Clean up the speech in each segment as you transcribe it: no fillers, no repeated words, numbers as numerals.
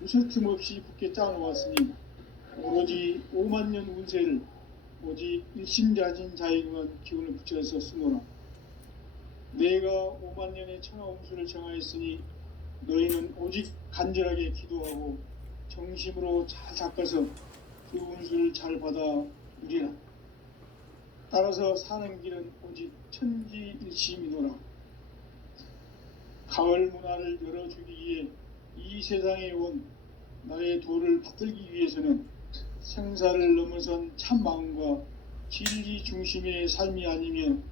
무설춤 없이 굳게 짜놓았으니 오로지 5만 년 운세를 오직 일심자진 자에게만 기운을 붙여서 쓰노라. 내가 5만 년의 천하 운수를 정하였으니 너희는 오직 간절하게 기도하고 정심으로 잘 닦아서 그 운수를 잘 받아 누리라. 따라서 사는 길은 오직 천지일심이노라. 가을 문화를 열어주기 위해 이 세상에 온 나의 도를 받들기 위해서는 생사를 넘어선 참 마음과 진리 중심의 삶이 아니면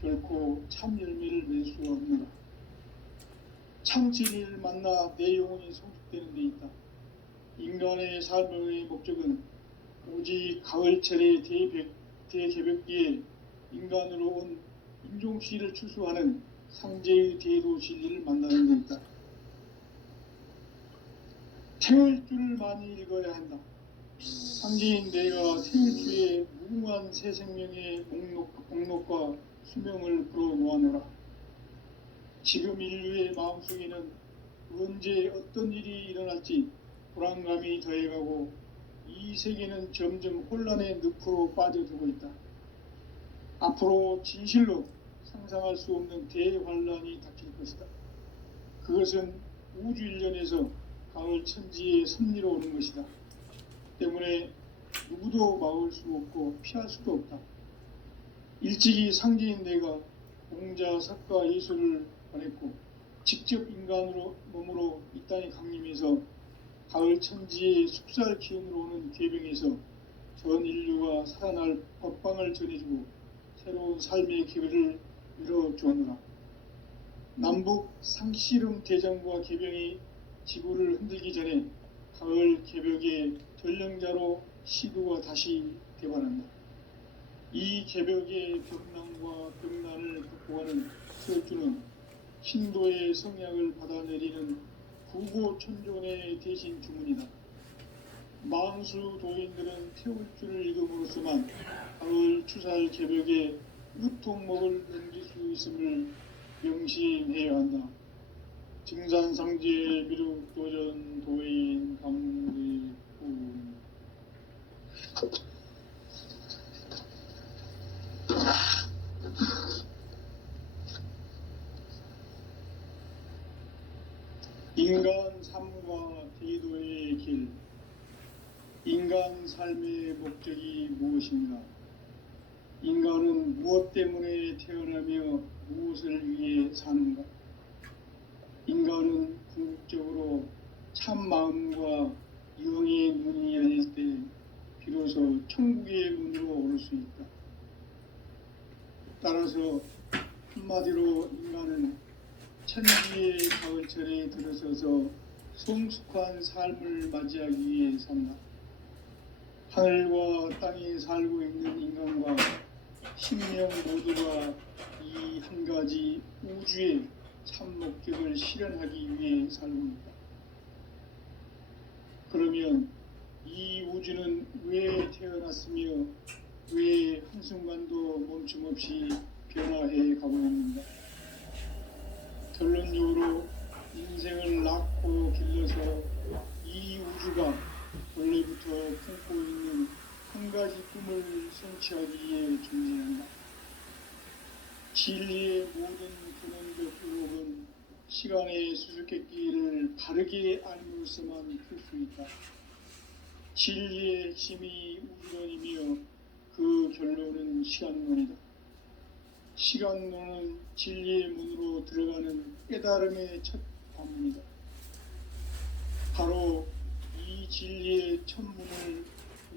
결코 참 열매를 낼 수 없노라. 참 진리를 만나 내 영혼이 성숙되는 데 있다. 인간의 삶의 목적은 오직 가을철의 대개벽기에 인간으로 온 인종씨를 추수하는 상제의 대도 진리를 만나는 데 있다. 태울 줄을 많이 읽어야 한다. 상제인 내가 태울 주의 무궁한 새 생명의 목록과 수명을 불어놓아노라. 지금 인류의 마음속에는 언제 어떤 일이 일어날지 불안감이 더해가고 이 세계는 점점 혼란의 늪으로 빠져들고 있다. 앞으로 진실로 상상할 수 없는 대환란이 닥칠 것이다. 그것은 우주 일련에서 가을 천지의 섭리로 오는 것이다. 때문에 누구도 막을 수 없고 피할 수도 없다. 일찍이 상제인 내가 공자, 석가, 예수를 보냈고 직접 인간으로 몸으로 이 땅에 강림해서 가을 천지의 숙살 기운으로 오는 괴병에서 전 인류가 살아날 법방을 전해주고 새로운 삶의 기회를 열어주었노라. 남북 상씨름 대전과 개병이 지구를 흔들기 전에 가을 개벽의 전령자로 시도가 다시 되반한다. 이 개벽의 벽난과 벽난을 극복하는 태울주는 신도의 성약을 받아내리는 구고천존의 대신 주문이다. 망수 도인들은 태울주를 읽음으로써만 가을 추살 개벽의 으통목을 넘길 수 있음을 명심해야 한다. 증산상지의 미륵도전 도인 감리꾼. 인간 삶과 대도의 길. 인간 삶의 목적이 무엇인가? 인간은 무엇 때문에 태어나며 무엇을 위해 사는가? 인간은 궁극적으로 참 마음과 영의 눈이 열릴 때 비로소 천국의 문으로 오를 수 있다. 따라서 한마디로 인간은 천지의 가을철에 들어서서 성숙한 삶을 맞이하기 위해 산다. 하늘과 땅에 살고 있는 인간과 신명 모두가 이 한 가지 우주의 참 목적을 실현하기 위해 살고 있다. 그러면 이 우주는 왜 태어났으며 왜 한순간도 멈춤없이 변화해 가고 있는가? 결론적으로 인생을 낳고 길러서 이 우주가 원래부터 품고 있는 한 가지 꿈을 성취하기 위해 존재한다. 진리의 모든 근원적 의혹은 시간의 수수께끼를 바르게 알므로서만 풀 수 있다. 진리의 핵심이 우주론이며 그 결론은 시간론이다. 시간론은 진리의 문으로 들어가는 깨달음의 첫 관문이다. 바로 이 진리의 첫 문을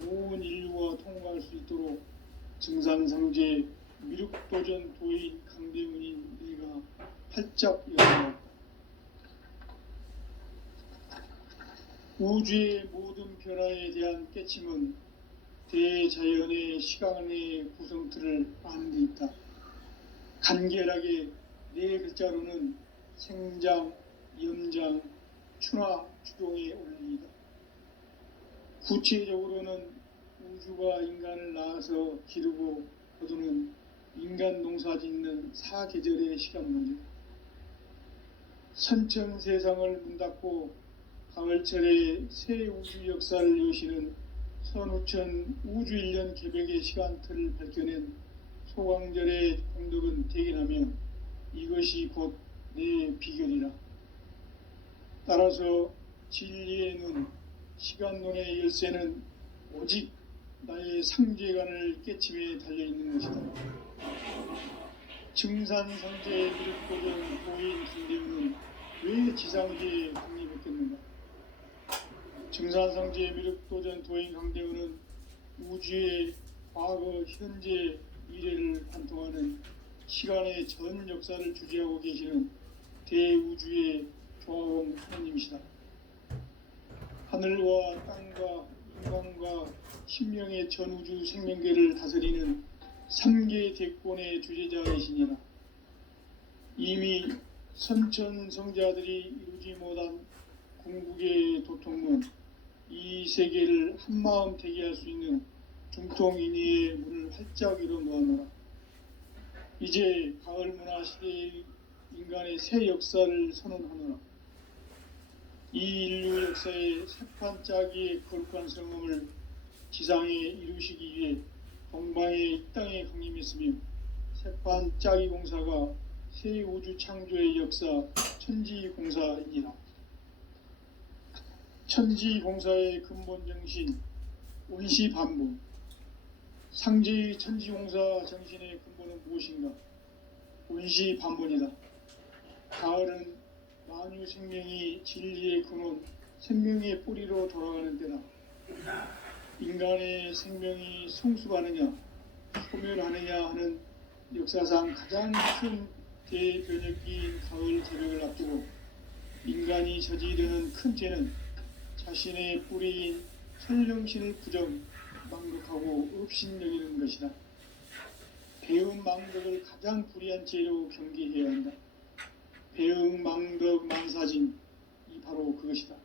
온 인류가 통과할 수 있도록 증산상제 미륵도전 도인 강대문인 네가 활짝 열어놓았다. 우주의 모든 변화에 대한 깨침은 대자연의 시간의 구성틀을 아는 데 있다. 간결하게 네 글자로는 생장, 염장, 추나, 추동의 원리이다. 구체적으로는 우주가 인간을 낳아서 기르고 거두는 인간 농사 짓는 사계절의 시간문이다. 선천 세상을 문 닫고 가을철에 새 우주 역사를 여시는 선우천 우주일년 개벽의 시간틀을 밝혀낸 소강절의 공덕은 대견하며 이것이 곧 내 비결이라. 따라서 진리의 눈, 시간론의 열쇠는 오직 나의 상제관을 깨침에 달려있는 것이다. 증산성제의 미륵도전 도인 강대우는 왜 지상계에 독립했겠는가? 증산성제의 미륵도전 도인 강대우는 우주의 과거, 현재, 미래를 관통하는 시간의 전 역사를 주재하고 계시는 대우주의 조화원 하나님이시다. 하늘과 땅과 인간과 신명의 전우주 생명계를 다스리는 3개 대권의 주제자이시니라. 이미 선천성자들이 이루지 못한 궁극의 도통문, 이 세계를 한마음 되게 할 수 있는 중통인의의 문을 활짝 열어 놓아노라. 이제 가을 문화 시대의 인간의 새 역사를 선언하노라. 이 인류 역사의 새판 짜기의 거룩한 성음을 지상에 이루시기 위해 동방의 이 땅에 강림했으며 새판 짜기 공사가 새 우주 창조의 역사 천지공사이니라. 천지공사의 근본 정신 운시반복. 상제의 천지공사 정신의 근본은 무엇인가? 운시반복이다. 가을은 만유 생명이 진리의 근원, 생명의 뿌리로 돌아가는 때다. 인간의 생명이 성숙하느냐, 소멸하느냐 하는 역사상 가장 큰 대변혁기인 가을 개벽을 앞두고 인간이 저지르는 큰 죄는 자신의 뿌리인 설령신을 부정, 망극하고 업신여기는 것이다. 배은 망덕을 가장 불의한 죄로 경계해야 한다. 배응 망덕 만사진, 이 바로 그것이다.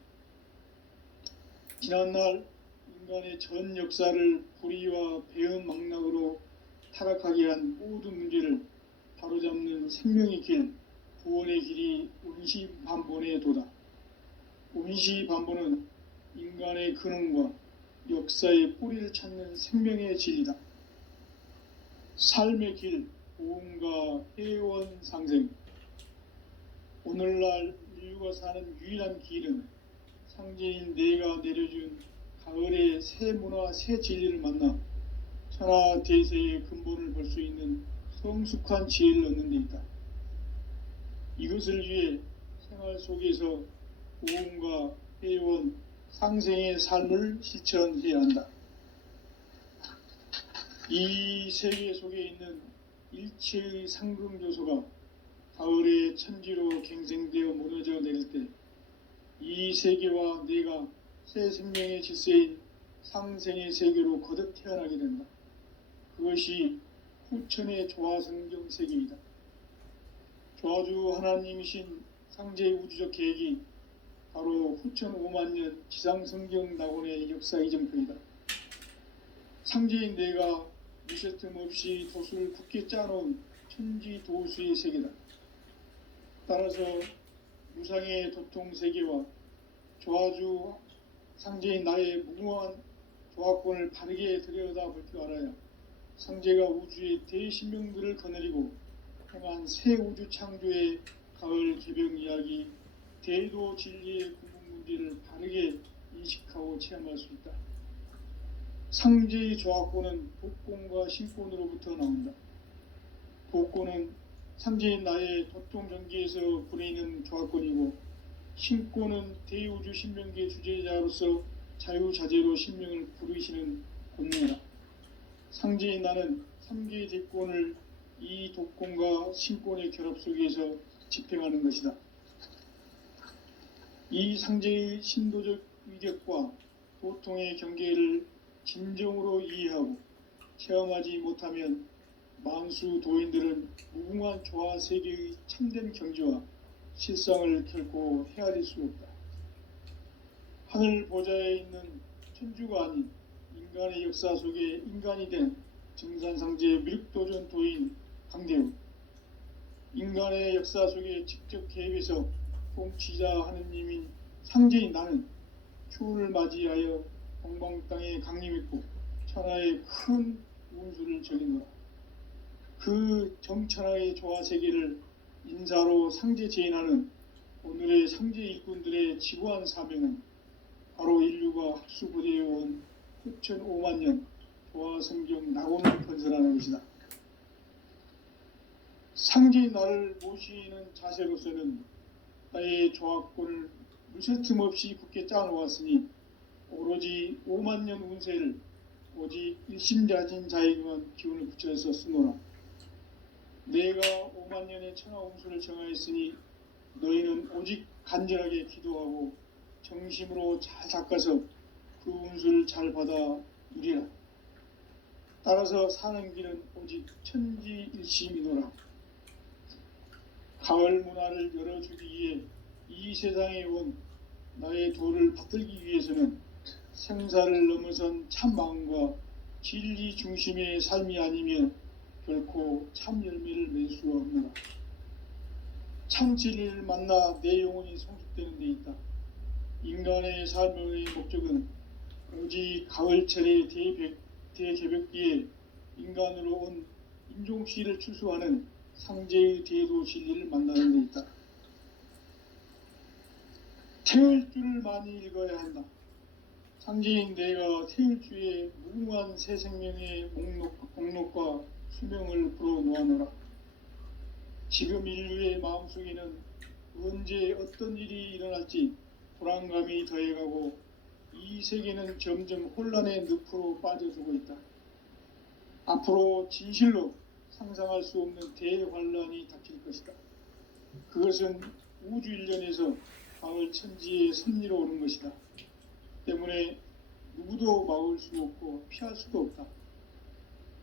지난날 인간의 전 역사를 불의와 배응 망락으로 타락하게 한 모든 문제를 바로잡는 생명의 길, 구원의 길이 운시반본의 도다. 운시반본은 인간의 근원과 역사의 뿌리를 찾는 생명의 진리다. 삶의 길, 보험과 회원 상생. 오늘날 인류가 사는 유일한 길은 상제인 내가 내려준 가을의 새 문화, 새 진리를 만나 천하 대세의 근본을 볼 수 있는 성숙한 지혜를 얻는 데 있다. 이것을 위해 생활 속에서 보험과 회원, 상생의 삶을 실천해야 한다. 이 세계 속에 있는 일체의 상승조소가 가을의 천지로 갱생되어 무너져 내릴 때 이 세계와 내가 새 생명의 질서인 상생의 세계로 거듭 태어나게 된다. 그것이 후천의 조화성경 세계이다. 조화주 하나님이신 상제의 우주적 계획이 바로 후천 5만년 지상성경 낙원의 역사 이정표이다. 상제인 내가 미실 틈 없이 도수를 굳게 짜놓은 천지도수의 세계다. 따라서 무상의 도통세계와 조화주 상제인 나의 무궁한 조화권을 바르게 들여다볼 줄 알아야 상제가 우주의 대신명들을 거느리고 행한 새 우주 창조의 가을 개벽 이야기, 대도 진리의 구분 문제를 바르게 인식하고 체험할 수 있다. 상제의 조화권은 복권과 신권으로부터 나온다. 복권은 상제인 나의 도통전기에서 부리는 조화권이고, 신권은 대우주 신명계 주제자로서 자유자재로 신명을 부르시는 권능이다. 상제인 나는 3개의 대권을 이 독권과 신권의 결합 속에서 집행하는 것이다. 이 상제의 신도적 위력과 도통의 경계를 진정으로 이해하고 체험하지 못하면 만수 도인들은 무궁한 조화 세계의 참된 경지와 실상을 결코 헤아릴 수 없다. 하늘 보좌에 있는 천주가 아닌 인간의 역사 속에 인간이 된 증산상제 미륵도전 도인 강대우. 인간의 역사 속에 직접 개입해서 통치자 하느님인 상제인 나는 추운을 맞이하여 동방 땅에 강림했고 천하의 큰 운수를 적이노라. 그 정천하의 조화 세계를 인사로 상제 제인하는 오늘의 상제 일꾼들의 지구한 사명은 바로 인류가 합수부대해온 후천 5만 년 조화 성경 낙원을 건설하는 것이다. 상제인 나를 모시는 자세로서는 나의 조화권을 무쇠틈 없이 굳게 짜놓았으니 오로지 5만 년 운세를 오직 일심자진 자에게만 기운을 붙여서 쓰노라. 내가 5만 년의 천하 운수를 정하였으니 너희는 오직 간절하게 기도하고 정심으로 잘 닦아서 그 운수를 잘 받아 누리라. 따라서 사는 길은 오직 천지일심이노라. 가을 문화를 열어주기 위해 이 세상에 온 나의 도를 받들기 위해서는 생사를 넘어선 참 마음과 진리 중심의 삶이 아니면 결코 참 열매를 맺을 수가 없노라. 참 진리를 만나 내 영혼이 성숙되는 데 있다. 인간의 삶의 목적은 오직 가을철의 대개벽기에 인간으로 온 인종시를 추수하는 상제의 대도 진리를 만나는 데 있다. 태울 줄을 많이 읽어야 한다. 상제인 내가 태울 주의 무궁한 새 생명의 목록과 수명을 불어놓아노라. 지금 인류의 마음속에는 언제 어떤 일이 일어날지 불안감이 더해가고 이 세계는 점점 혼란의 늪으로 빠져들고 있다. 앞으로 진실로 상상할 수 없는 대환란이 닥칠 것이다. 그것은 우주 일련에서 가을 천지의 섭리로 오는 것이다. 때문에 누구도 막을 수 없고 피할 수도 없다.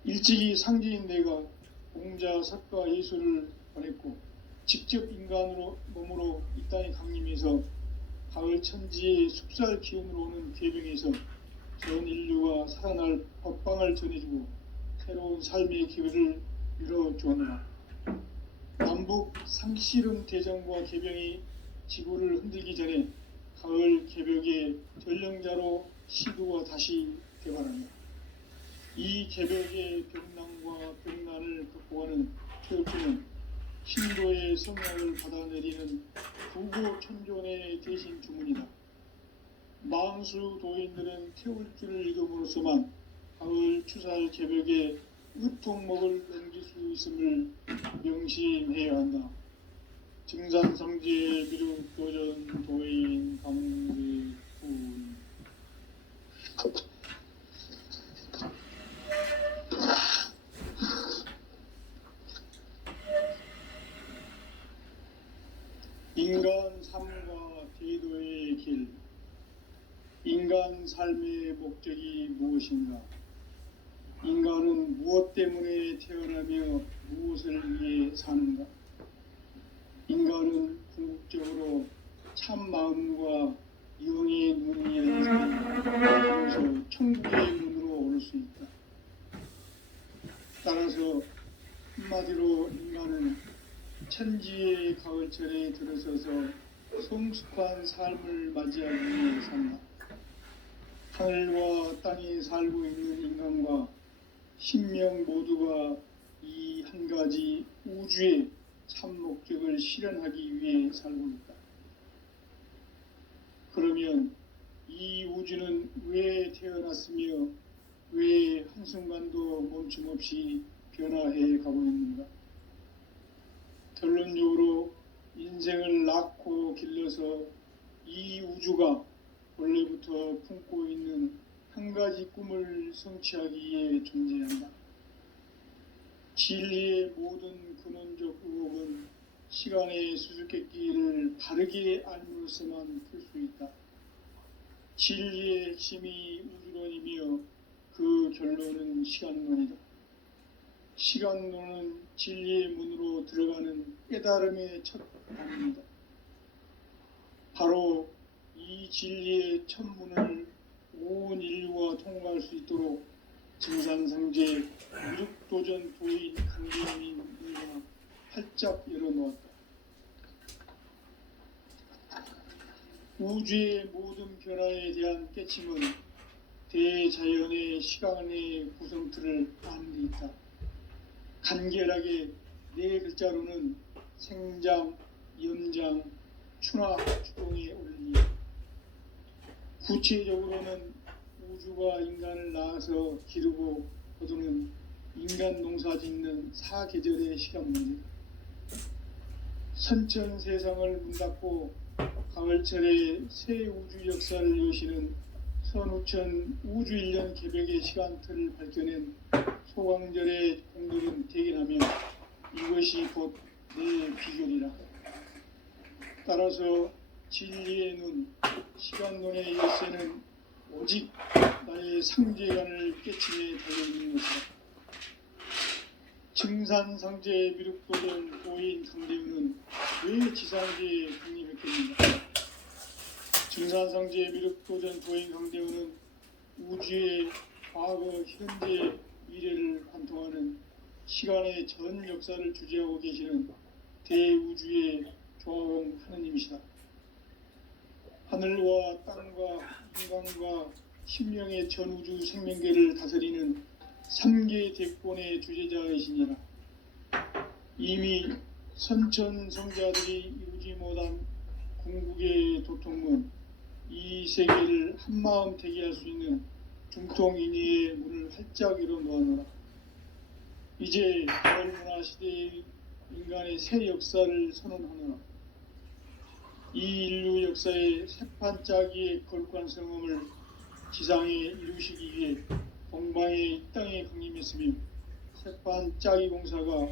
일찍이 상제인 내가 공자, 석가, 예수를 보냈고 직접 인간으로 몸으로 이 땅에 강림해서 가을 천지의 숙살 기운으로 오는 계명에서 전 인류가 살아날 법방을 전해주고 새로운 삶의 기회를 열어주었노라. 남북 상씨름 대전과 개병이 지구를 흔들기 전에 가을 개벽의 전령자로 시두가 다시 되어간다. 이 개벽의 병난과 병난을 극복하는 태울주는 신도의 성약을 받아내리는 부고 천존의 대신 주문이다. 망수 도인들은 태울주를 읽음으로써만 가을 추살 개벽의 으통목을 넘길 수 있음을 명심해야 한다. 증산성제 미륵 도전 도인 강대군 인간 삶과 대도의 길. 인간 삶의 목적이 무엇인가? 인간은 무엇 때문에 태어나며 무엇을 위해 사는가? 인간은 궁극적으로 참 마음과 영의 눈이 열린 사람으로서 천국의 문으로 오를 수 있다. 따라서 한마디로 인간은 천지의 가을철에 들어서서 성숙한 삶을 맞이하기 위해 산다. 하늘과 땅에 살고 있는 인간과 신명 모두가 이 한 가지 우주의 참 목적을 실현하기 위해 살고 있다. 그러면 이 우주는 왜 태어났으며 왜 한순간도 멈춤 없이 변화해 가고 있는가? 결론적으로 인생을 낳고 길러서 이 우주가 원래부터 품고 있는 한 가지 꿈을 성취하기 위해 존재한다. 진리의 모든 근원적 의혹은 시간의 수수께끼를 바르게 알므로서만 풀 수 있다. 진리의 핵심이 우주론이며 그 결론은 시간론이다. 시간론은 진리의 문으로 들어가는 깨달음의 첫 단입니다. 바로 이 진리의 첫 문을 온 인류가 통과할 수 있도록 증산성제 무죽도전 도인 강대민이 활짝 열어놓았다. 우주의 모든 변화에 대한 깨침은 대자연의 시간의 구성틀을 아는 데 있다. 간결하게 네 글자로는 생장, 연장, 추나 추동의 원리. 구체적으로는 우주가 인간을 낳아서 기르고 거두는 인간 농사 짓는 사계절의 시간 문제. 선천 세상을 문닫고 가을철에 새 우주 역사를 여시는 선우천 우주일년 개벽의 시간틀을 밝혀낸 소강절의 공들은 대견하며 이것이 곧 내 비결이라. 따라서 진리의 눈, 시간론의 열쇠는 오직 나의 상제관을 깨침에 달려있는 것이다. 증산상제 미륵도전 고인 강대우는 왜 지상제에 국립했겠는가? 증산상제 미륵도전 고인 강대우는 우주의 과거, 현재, 미래를 관통하는 시간의 전 역사를 주재하고 계시는 대우주의 조화공 하느님이시다. 하늘과 땅과 인간과 신명의 전우주 생명계를 다스리는 3개 대권의 주제자이시니라. 이미 선천성자들이 이루지 못한 궁극의 도통은 이 세계를 한마음 되게 할 수 있는 중통인의의 문을 활짝 열어 놓아노라. 이제 가을문화시대의 인간의 새 역사를 선언하노라. 이 인류 역사의 새판짜기의 거룩한 성음을 지상에 이루시기 위해 동방의 이 땅에 강림했으며 새판짜기 공사가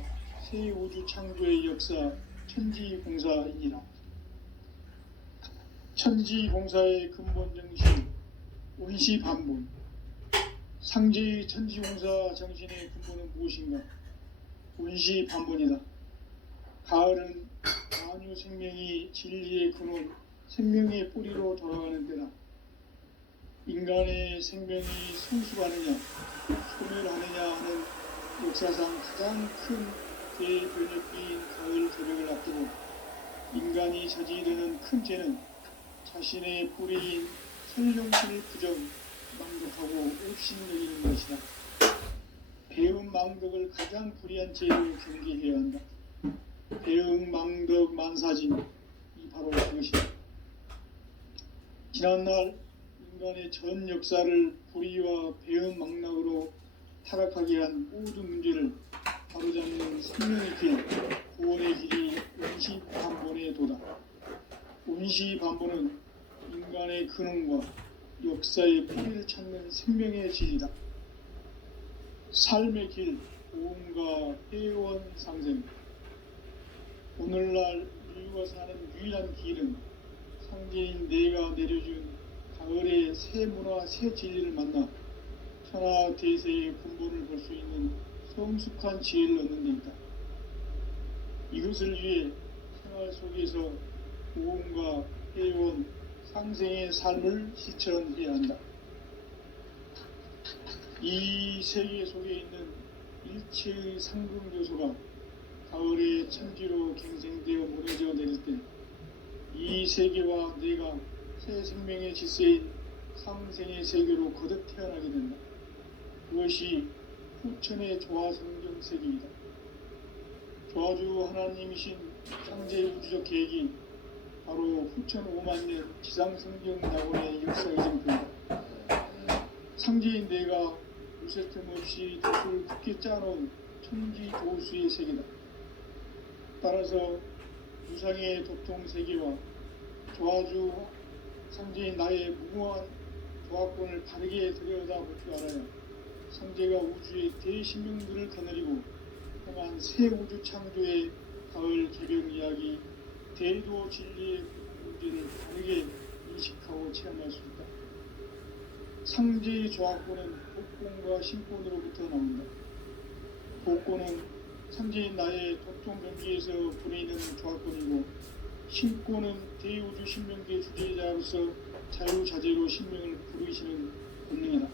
새 우주 창조의 역사 천지공사이니라. 천지공사의 근본 정신 원시반본. 상제의 천지공사 정신의 근본은 무엇인가? 원시반본이다. 가을은 만유 생명이 진리의 근원, 생명의 뿌리로 돌아가는 때다. 인간의 생명이 성숙하느냐, 소멸하느냐 하는 역사상 가장 큰 대변혁기인 가을 개벽을 앞두고 인간이 저지르는 큰 죄는 자신의 뿌리인 설령신을 부정, 망독하고 옵신을 여기는 것이다. 배움 망덕을 가장 불의한 죄로 경계해야 한다. 배움 망덕 만사진, 이 바로 그것이다. 지난날 인간의 전 역사를 불의와 배움 망락으로 타락하게 한 모든 문제를 바로잡는 생명의 길, 구원의 길이 원시반본의 도다. 원시반본은 인간의 근원과 역사의 뿌리를 찾는 생명의 질이다. 삶의 길, 보험과 회원 상생. 오늘날 인류가 사는 유일한 길은 상제인 내가 내려준 가을의 새 문화, 새 진리를 만나 천하 대세의 근본을 볼 수 있는 성숙한 지혜를 얻는 데 있다. 이것을 위해 생활 속에서 보험과 회원, 상생의 삶을 실천해야 한다. 이 세계 속에 있는 일체의 상금 요소가 가을의 천지로 갱생되어 무너져 내릴 때 이 세계와 내가 새 생명의 질서인 상생의 세계로 거듭 태어나게 된다. 그것이 후천의 조화성경 세계이다. 조화주 하나님이신 창제 우주적 계획이 바로 후천 5만 년 지상성경 낙원의 역사의 정표이다. 상제인 내가 무쇠 틈 없이 덫을 굳게 짜놓은 천지 도수의 세계다. 따라서 무상의 도통 세계와 조화주 상제인 나의 무궁한 조화권을 바르게 들여다볼 줄 알아야 상제가 우주의 대신명들을 거느리고 행한 새 우주 창조의 가을 개벽 이야기, 대도 진리의 문제를 바르게 인식하고 체험할 수 있다. 상제의 조화권은 복권과 신권으로부터 나온다. 복권은 상제인 나의 도통 경기에서 부리는 조화권이고, 신권은 대우주 신명계 주제자로서 자유자재로 신명을 부르시는 본능이다.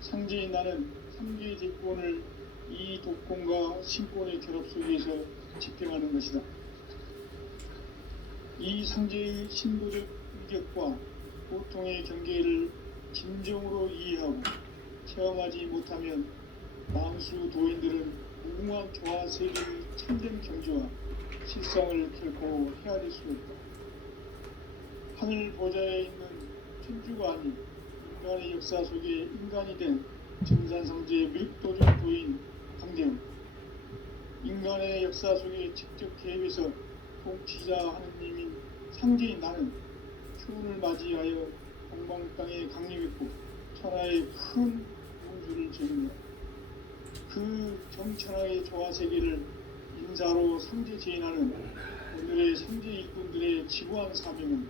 상제인 나는 3개의 대권을 이 독권과 신권의 결합 속에서 집행하는 것이다. 이 상제의 신도적 이격과 고통의 경계를 진정으로 이해하고 체험하지 못하면 만수 도인들은 무궁한 조화 세계의 참된 경지와 실상을 결코 헤아릴 수 없다. 하늘 보좌에 있는 천주가 아닌 인간의 역사 속에 인간이 된 정산상제의 미륵도중 도인 강대웅, 인간의 역사 속에 직접 개입해서 통치자 하느님인 상제인 나는 추운을 맞이하여 동방 땅에 강림했고 천하의 큰 운수를 제공했다. 그 정천하의 조화세계를 인자로 상제 제인하는 오늘의 상제 일꾼들의 지구한 사명은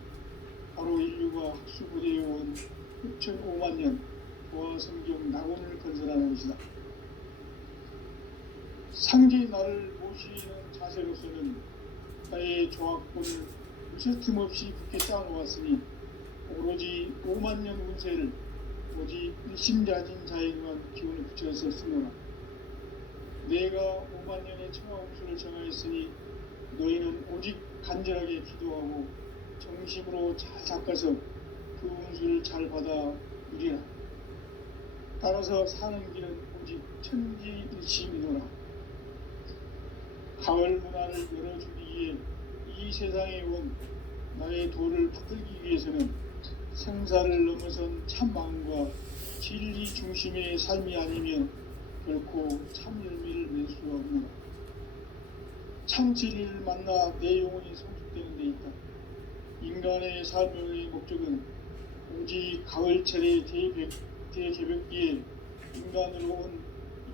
바로 인류가 학수고대해온 6,5만 년 조화성경 낙원을 건설하는 것이다. 상제의 나를 모시는 자세로서는 나의 조합권을 무쇠틈 없이 굳게 쌓아놓았으니 오로지 5만 년 운세를 오직 일심자진 자에게만 기운을 붙여서 쓰노라. 내가 5만 년의 청하홍수를 정하였으니 너희는 오직 간절하게 기도하고 정심으로 잘 닦아서 그 운수를 잘 받아 누리라. 따라서 사는 길은 오직 천지일심이노라. 가을 문화를 열어주기 위해 이 세상에 온 나의 도를 붙들기 위해서는 생사를 넘어선 참 마음과 진리 중심의 삶이 아니면 결코 참 열매를 낼 수가 없노라. 참 진리를 만나 내 영혼이 성숙되는 데 있다. 인간의 삶의 목적은 오직 가을철의 대개벽기에 인간으로 온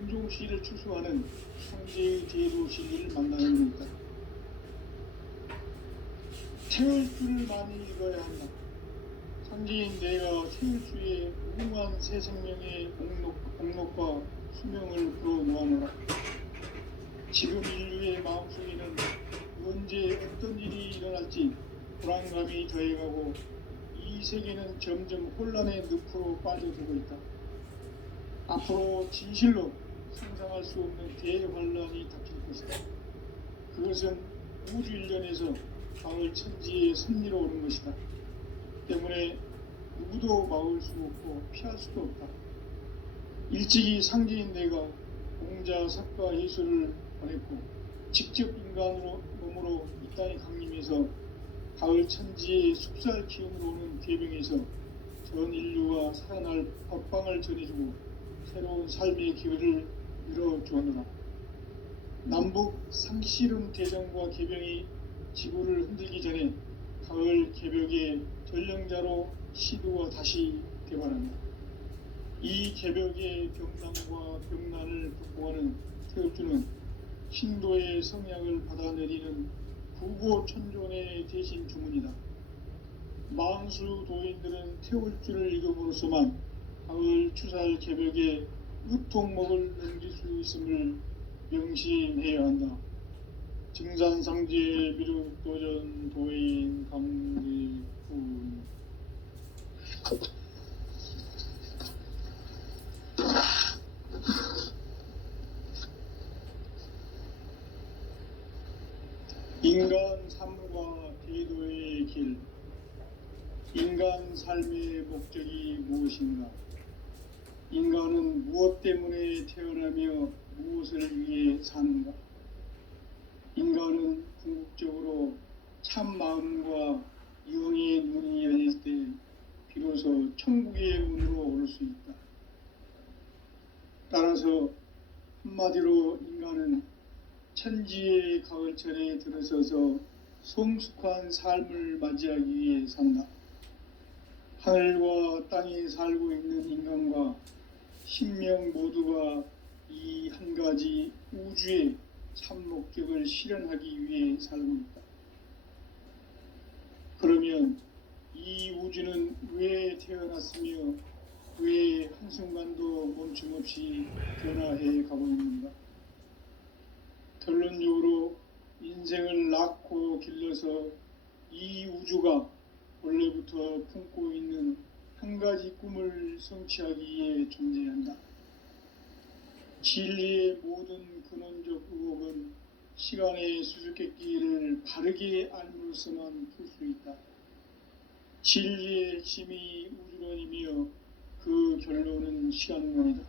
인종시를 추수하는 상제의 대도 진리를 만나는 데 있다. 태울 줄을 많이 읽어야 한다. 상제인 내가 태울 주의 무궁한 새 생명의 공록과 수명을 불어놓아노라. 지금 인류의 마음속에는 언제 어떤 일이 일어날지 불안감이 더해가고 이 세계는 점점 혼란의 늪으로 빠져들고 있다. 앞으로 진실로 상상할 수 없는 대환란이 닥칠 것이다. 그것은 우주 일련에서 가을 천지에 선미로 오는 것이다. 때문에 누구도 막을 수 없고 피할 수도 없다. 일찍이 상제인 내가 공자, 석가, 예수를 보냈고 직접 인간으로 몸으로 이 땅에 강림해서 가을 천지의 숙살 기운으로 오는 계병에서 전 인류와 살아날 법방을 전해주고 새로운 삶의 기회를 열어주었노라. 남북 상실은 대전과 계병이 지구를 흔들기 전에 가을 개벽의 전령자로 시도가 다시 개발한다. 이 개벽의 병난과 병난을 극복하는 태울주는 신도의 성향을 받아내리는 구고천존의 대신 주문이다. 만수 도인들은 태울주를 읽음으로써만 가을 추살 개벽의 유통목을 넘길 수 있음을 명심해야 한다. 증산상제 미륵도전 도인 강대훈. 인간 삶과 대도의 길. 인간 삶의 목적이 무엇인가? 인간은 무엇 때문에 태어나며 무엇을 위해 사는가? 인간은 궁극적으로 참 마음과 영의 눈이 열릴 때 비로소 천국의 문으로 오를 수 있다. 따라서 한마디로 인간은 천지의 가을철에 들어서서 성숙한 삶을 맞이하기 위해 산다. 하늘과 땅에 살고 있는 인간과 신명 모두가 이 한 가지 우주의 참 목적을 실현하기 위해 살고 있다. 그러면 이 우주는 왜 태어났으며 왜 한순간도 멈춤 없이 변화해 가고 있는가? 결론적으로 인생을 낳고 길러서 이 우주가 원래부터 품고 있는 한 가지 꿈을 성취하기 위해 존재한다. 진리의 모든 근원적 의혹은 시간의 수수께끼를 바르게 알므로써만 풀 수 있다. 진리의 핵심이 우주론이며 그 결론은 시간론이다.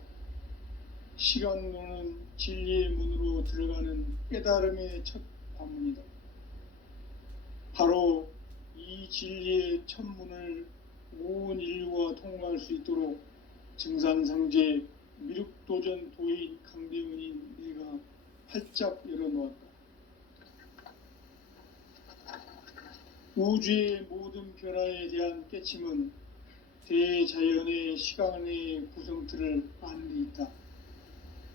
시간론은 진리의 문으로 들어가는 깨달음의 첫 관문이다. 바로 이 진리의 첫 문을 온 인류가 통과할 수 있도록 증산상제 미륵도전 도인 강대원인 내가 활짝 열어놓았다. 우주의 모든 변화에 대한 깨침은 대자연의 시간의 구성틀을 아는 데 있다.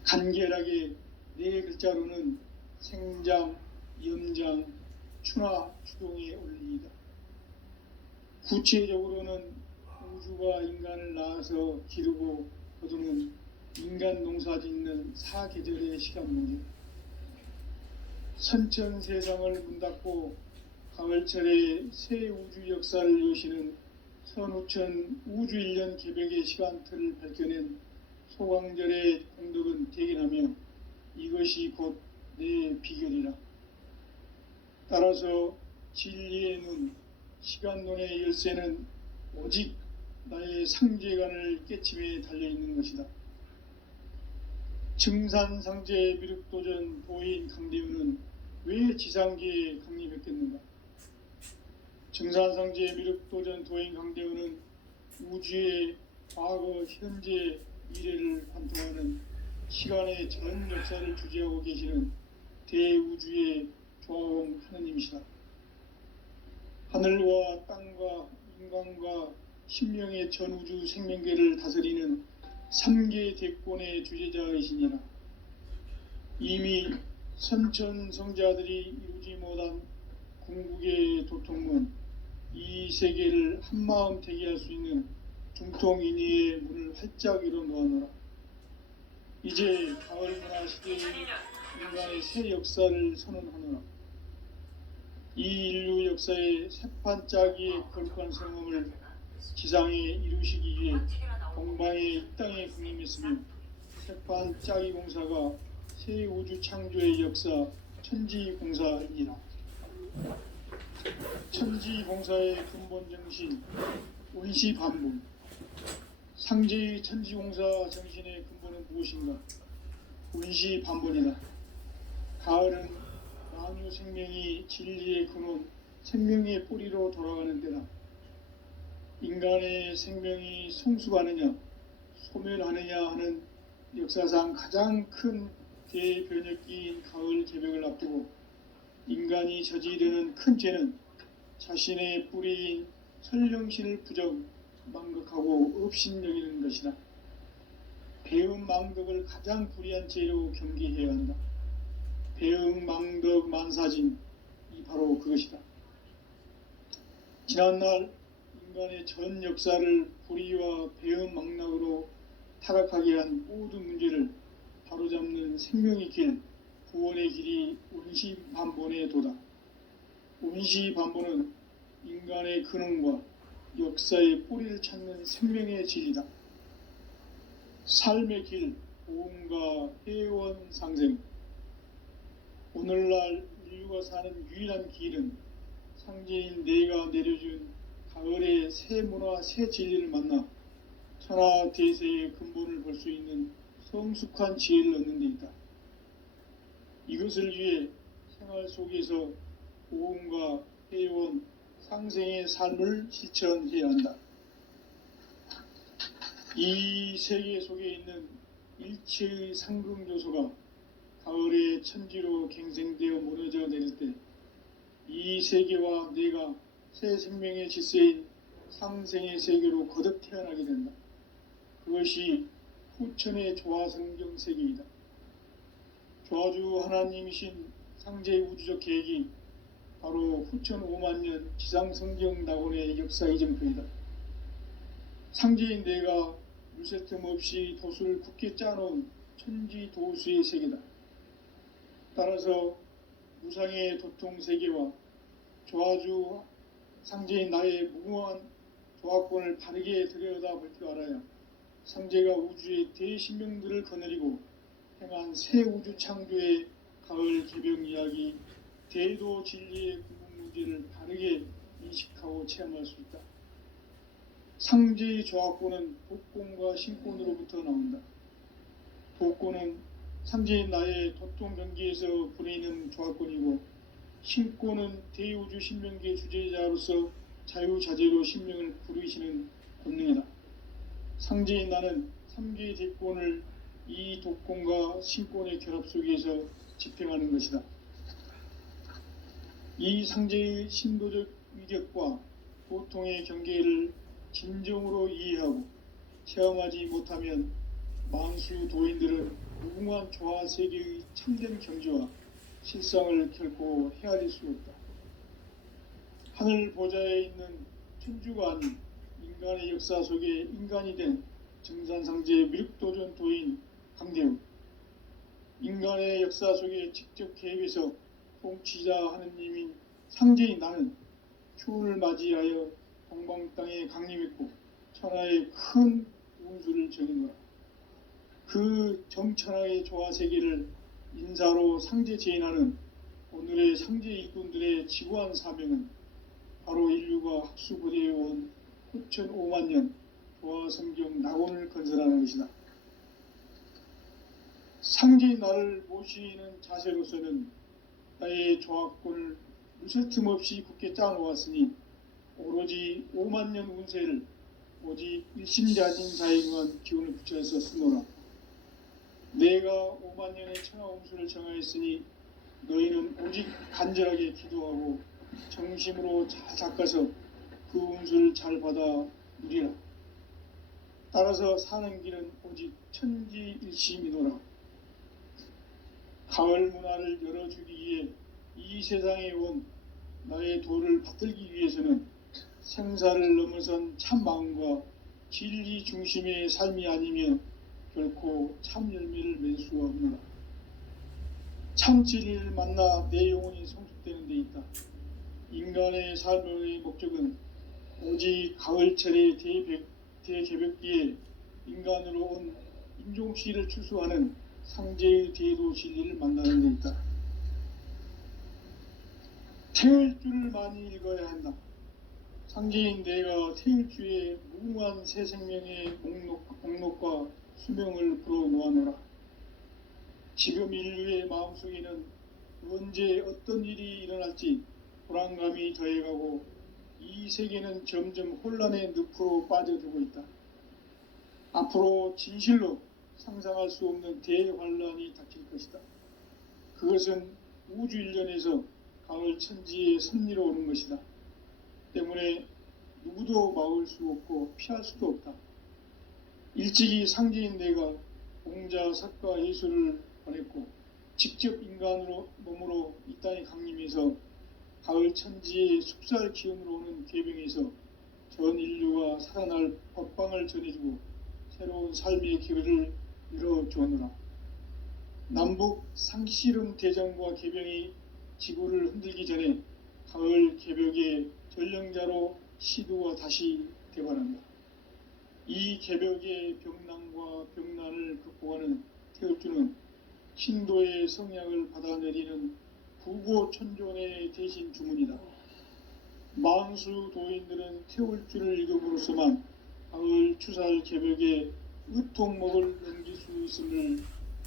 간결하게 네 글자로는 생장, 염장, 추나 추동의 원리이다. 구체적으로는 우주가 인간을 낳아서 기르고 거두는 인간 농사 짓는 사계절의 시간문이다. 선천세상을 문닫고 가을철에 새 우주 역사를 여시는 선우천 우주일년 개벽의 시간틀을 밝혀낸 소강절의 공덕은 대견하며 이것이 곧 내 비결이라. 따라서 진리의 문, 시간론의 열쇠는 오직 나의 상제관을 깨침에 달려있는 것이다. 증산상제 미륵도전 도인 강대우는 왜 지상계에 강림했겠는가? 증산상제 미륵도전 도인 강대우는 우주의 과거, 현재, 미래를 관통하는 시간의 전 역사를 주재하고 계시는 대우주의 조화원 하느님이시다. 하늘과 땅과 인간과 신명의 전우주 생명계를 다스리는 3계 대권의 주제자이시니라. 이미 선천성자들이 이루지 못한 궁극의 도통문, 이 세계를 한마음 대기할 수 있는 중통인의의 문을 활짝 열어놓아노라. 이제 가을 문화 시대의 인간의 새 역사를 선언하노라. 이 인류 역사의 새판짜기의 거룩한 성음을 지상에 이루시기 위해 동방에 이 땅에 군림했으며 새판짜기 공사가 새 우주 창조의 역사 천지공사이니라. 천지공사의 근본 정신 원시반복. 상제의 천지공사 정신의 근본은 무엇인가? 원시반복이다. 가을은 만유 생명이 진리의 근원, 생명의 뿌리로 돌아가는 때다. 인간의 생명이 성숙하느냐, 소멸하느냐 하는 역사상 가장 큰 대변혁기인 가을 개벽을 앞두고 인간이 저지르는 큰 죄는 자신의 뿌리인 설령신을 부정, 망극하고 업신여기는 것이다. 배음 망덕을 가장 불의한 죄로 경계해야 한다. 배음 망덕 만사진, 이 바로 그것이다. 지난날 인간의 전 역사를 불의와 배음 망락으로 타락하게 한 모든 문제를 바로잡는 생명의 길, 구원의 길이 원시반본의 도다. 원시반본은 인간의 근원과 역사의 뿌리를 찾는 생명의 진리다. 삶의 길, 보험과 회원 상생. 오늘날 인류가 사는 유일한 길은 상제인 내가 내려준 가을의 새 문화, 새 진리를 만나 천하 대세의 근본을 볼 수 있는 성숙한 지혜를 얻는 데 있다. 이것을 위해 생활 속에서 보험과 회원, 상생의 삶을 실천해야 한다. 이 세계 속에 있는 일체의 상금요소가 가을의 천지로 갱생되어 무너져 내릴 때 이 세계와 내가 새 생명의 질서인 상생의 세계로 거듭 태어나게 된다. 그것이 후천의 조화성경 세계이다. 조화주 하나님이신 상제의 우주적 계획이 바로 후천 5만년 지상성경 낙원의 역사 이정표이다. 상제인 내가 물새 틈 없이 도수를 굳게 짜놓은 천지도수의 세계다. 따라서 무상의 도통 세계와 조화주 상제인 나의 무궁한 조화권을 바르게 들여다볼 줄 알아야 상제가 우주의 대신명들을 거느리고 행한 새 우주 창조의 가을 개벽 이야기, 대도 진리의 궁극 문제를 바르게 인식하고 체험할 수 있다. 상제의 조합권은 독권과 신권으로부터 나온다. 독권은 상제인 나의 도통 경기에서 부리는 조합권이고, 신권은 대우주 신명기의 주제자로서 자유자재로 신명을 부르시는 권능이다. 상제인 나는 3개의 대권을 이 독권과 신권의 결합 속에서 집행하는 것이다. 이 상제의 신도적 위격과 보통의 경계를 진정으로 이해하고 체험하지 못하면 만수 도인들은 무궁한 조화 세계의 참된 경지와 실상을 결코 헤아릴 수 없다. 하늘 보좌에 있는 천주가 아닌 인간의 역사 속에 인간이 된 증산상제 미륵도전 도인 강대우, 인간의 역사 속에 직접 개입해서 통치자 하느님인 상제인 나는 추운을 맞이하여 동방 땅에 강림했고 천하의 큰 운수를 정해놓아 그 정천하의 조화 세계를 인사로 상제 제인하는 오늘의 상제 일꾼들의 지구한 사명은 바로 인류가 학수고대해온 9,500만 년 조화 성경 낙원을 건설하는 것이다. 상제인 나를 모시는 자세로서는 나의 조합권을 무설틈 없이 굳게 짜놓았으니 오로지 5만 년 운세를 오직 일심자진 자에게만 기운을 붙여서 쓰노라. 내가 5만 년의 천하 운수를 정하였으니 너희는 오직 간절하게 기도하고 정심으로 잘 닦아서 그 운수를 잘 받아 누리라. 따라서 사는 길은 오직 천지일심이노라. 가을 문화를 열어주기 위해 이 세상에 온 나의 도를 받들기 위해서는 생사를 넘어선 참 마음과 진리 중심의 삶이 아니면 결코 참 열매를 맺을 수가 없노라. 참 진리를 만나 내 영혼이 성숙되는 데 있다. 인간의 삶의 목적은 오직 가을철의 대개벽기에 인간으로 온 인종시를 추수하는 상제의 대도 진리를 만나는 데 있다. 태일주를 많이 읽어야 한다. 상제인 내가 태일주의 무궁한 새 생명의 목록과 수명을 불어놓아노라. 지금 인류의 마음속에는 언제 어떤 일이 일어날지 불안감이 더해가고 이 세계는 점점 혼란의 늪으로 빠져들고 있다. 앞으로 진실로 상상할 수 없는 대환란이 닥칠 것이다. 그것은 우주 일련에서 가을 천지의 섭리로 오는 것이다. 때문에 누구도 막을 수 없고 피할 수도 없다. 일찍이 상제인 내가 공자, 석가, 예수를 보냈고 직접 인간으로 몸으로 이 땅에 강림해서 가을 천지의 숙살 기운으로 오는 계병에서 전 인류가 살아날 법방을 전해주고 새로운 삶의 기회를 열어주었노라. 남북 상씨름 대전과 계병이 지구를 흔들기 전에 가을 개벽의 전령자로 시도가 다시 되관한다. 이 개벽의 병난과 병난을 극복하는 태울주는 신도의 성약을 받아내리는 부고천존의 대신 주문이다. 만수 도인들은 태울주를 읽음으로써만 가을 추살 개벽의 의통목을 넘길 수 있음을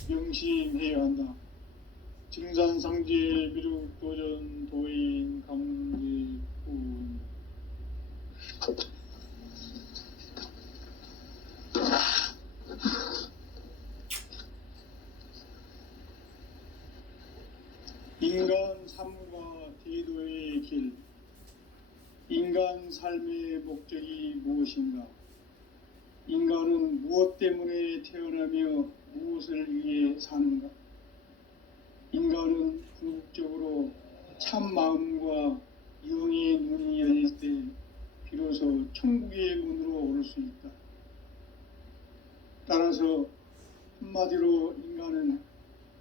명심해야 한다. 증산상제 미륵도전 도인 강제군. 인간 삶과 대도의 길. 인간 삶의 목적이 무엇인가? 인간은 무엇 때문에 태어나며 무엇을 위해 사는가? 인간은 궁극적으로 참 마음과 영의 눈이 열릴 때 비로소 천국의 문으로 오를 수 있다. 따라서 한마디로 인간은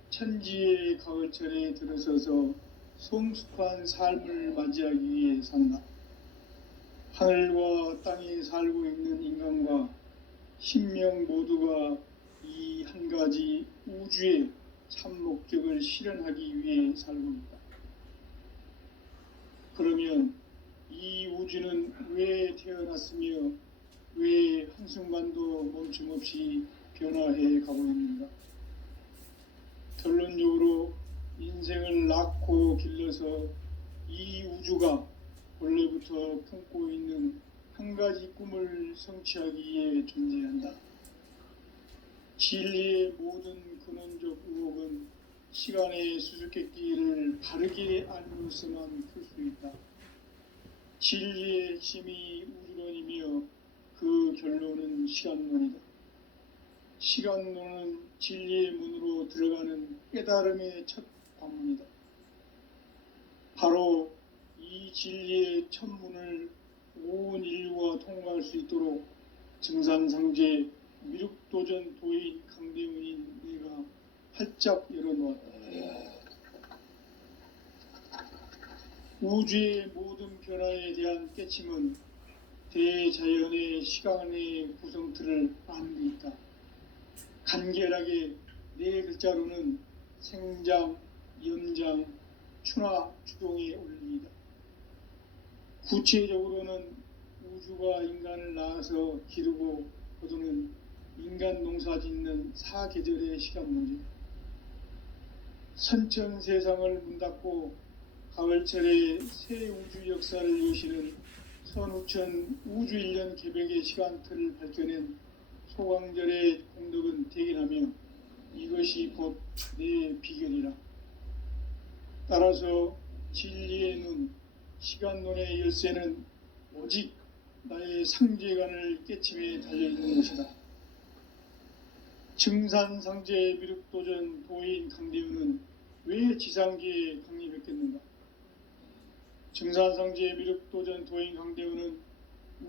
천지의 가을철에 들어서서 성숙한 삶을 맞이하기 위해 산다. 하늘과 땅에 살고 있는 인간과 신명 모두가 이 한 가지 우주의 참 목적을 실현하기 위해 살고 있다. 그러면 이 우주는 왜 태어났으며 왜 한순간도 멈춤없이 변화해 가고 있는가? 결론적으로 인생을 낳고 길러서 이 우주가 원래부터 품고 있는 한 가지 꿈을 성취하기 위해 존재한다. 진리의 모든 근원적 의혹은 시간의 수수께끼를 바르게 알므로서만 풀 수 있다. 진리의 핵심이 우주론이며 그 결론은 시간론이다. 시간론은 진리의 문으로 들어가는 깨달음의 첫 관문이다. 바로 이 진리의 첫 문을 온 인류가 통과할 수 있도록 증산상제 미륵도전 도인 강대문인 내가 활짝 열어놓았다. 우주의 모든 변화에 대한 깨침은 대자연의 시간의 구성틀을 아는 데 있다. 간결하게 네 글자로는 생장, 연장, 추나 추동의 원리이다. 구체적으로는 우주가 인간을 낳아서 기르고 거두는 인간 농사 짓는 사계절의 시간 문제. 선천 세상을 문 닫고 가을철에 새 우주 역사를 여시는 선우천 우주 1년 개백의 시간틀을 밝혀낸 소강절의 공덕은 대견하며 이것이 곧 내 비결이라. 따라서 진리의 눈, 시간론의 열쇠는 오직 나의 상제관을 깨침에 달려있는 것이다. 증산상제 미륵도전 도인 강대우는 왜 지상계에 강림했겠는가? 증산상제 미륵도전 도인 강대우는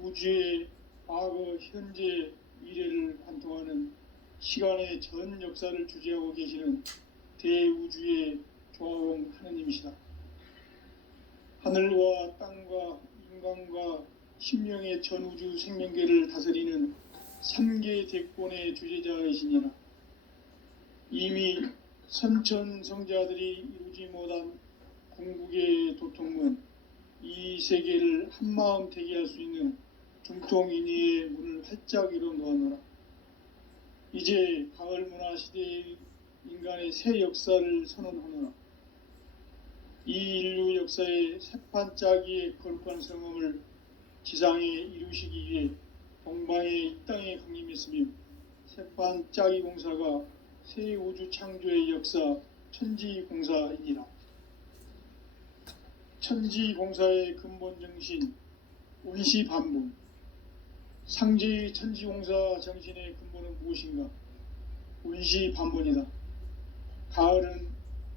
우주의 과거, 현재, 미래를 관통하는 시간의 전 역사를 주재하고 계시는 대우주의 조화원 하느님이시다. 하늘과 땅과 인간과 심령의 전우주 생명계를 다스리는 3계 대권의 주제자이시니라. 이미 선천성자들이 이루지 못한 궁극의 도통문, 이 세계를 한마음 되게 할 수 있는 중통인의의 문을 활짝 열어 놓아노라. 이제 가을 문화 시대의 인간의 새 역사를 선언하노라. 이 인류 역사의 새판 짜기의 거룩한 성험을 지상에 이루시기 위해 동방의 이 땅에 강림했으며 새판 짜기 공사가 새 우주 창조의 역사 천지공사이니라. 천지공사의 근본 정신 운시반분. 상제의 천지공사 정신의 근본은 무엇인가? 운시반분이다. 가을은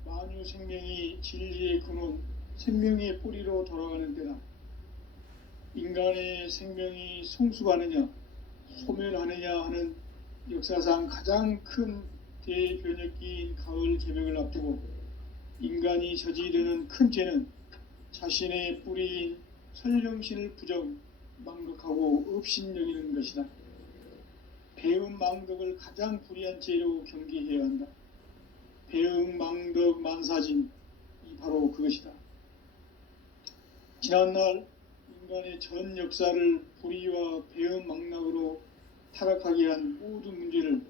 만유 생명이 진리의 근원, 생명의 뿌리로 돌아가는 때다. 인간의 생명이 성숙하느냐, 소멸하느냐 하는 역사상 가장 큰 대변혁기인 가을 개벽을 앞두고 인간이 저지르는 큰 죄는 자신의 뿌리인 설령신을 부정, 망극하고 업신여기는 것이다. 배음 망덕을 가장 불의한 죄로 경계해야 한다. 배음 망덕 만사진, 이 바로 그것이다. 지난날 인간의 전 역사를 불의와 배음 망락으로 타락하게 한 모든 문제를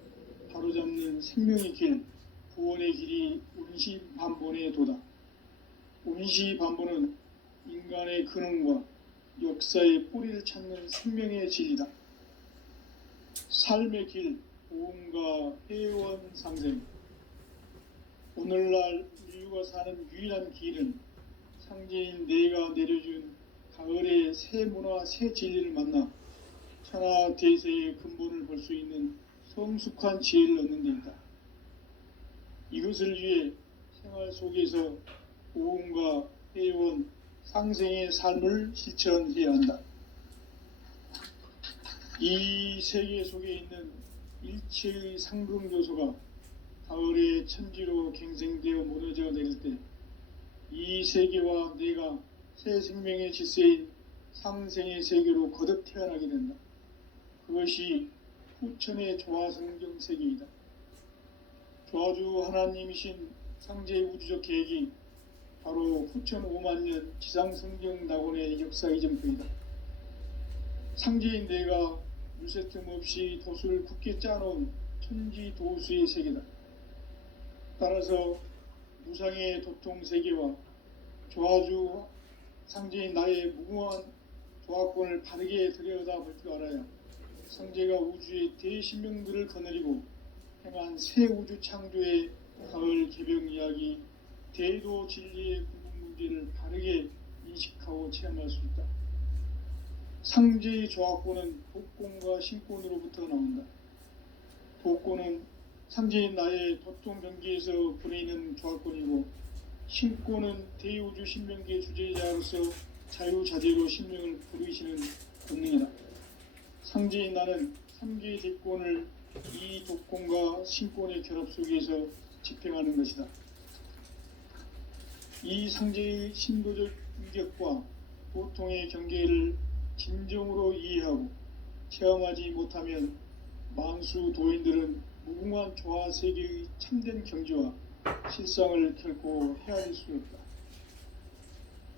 바로잡는 생명의 길, 구원의 길이 운시반본의 도다. 운시반본은 인간의 근원과 역사의 뿌리를 찾는 생명의 진리다. 삶의 길, 보험과 회원 상생. 오늘날 인류가 사는 유일한 길은 상제인 내가 내려준 가을의 새 문화, 새 진리를 만나 천하 대세의 근본을 볼 수 있는 성숙한 지혜를 얻는 데이다. 이것을 위해 생활 속에서 보험과 회원, 상생의 삶을 실천해야 한다. 이 세계 속에 있는 일체의 상승 요소가 가을의 천지로 갱생되어 무너져 내릴 때 이 세계와 내가 새 생명의 질서인 상생의 세계로 거듭 태어나게 된다. 그것이 후천의 조화성경 세계이다. 조화주 하나님이신 상제의 우주적 계획이 바로 후천 5만 년 지상성경 낙원의 역사 이전표이다. 상제인 내가 물새틈 없이 도수를 굳게 짜놓은 천지도수의 세계다. 따라서 무상의 도통 세계와 조화주 상제인 나의 무궁한 조합권을 바르게 들여다볼 줄 알아야 성제가 우주의 대신명들을 거느리고 행한 새 우주 창조의 가을 개병 이야기, 대도 진리의 궁극 문제를 바르게 인식하고 체험할 수 있다. 상제의 조합권은 복권과 신권으로부터 나온다. 복권은 상제인 나의 도통 경계에서 부리는 조합권이고, 신권은 대우주 신명계 주제자로서 자유자재로 신명을 부르시는 본능이다. 상제인 나는 3개의 대권을 이 독권과 신권의 결합 속에서 집행하는 것이다. 이 상제의 신도적 인격과 보통의 경계를 진정으로 이해하고 체험하지 못하면 만수 도인들은 무궁한 조화 세계의 참된 경지와 실상을 결코 헤아릴 수 없다.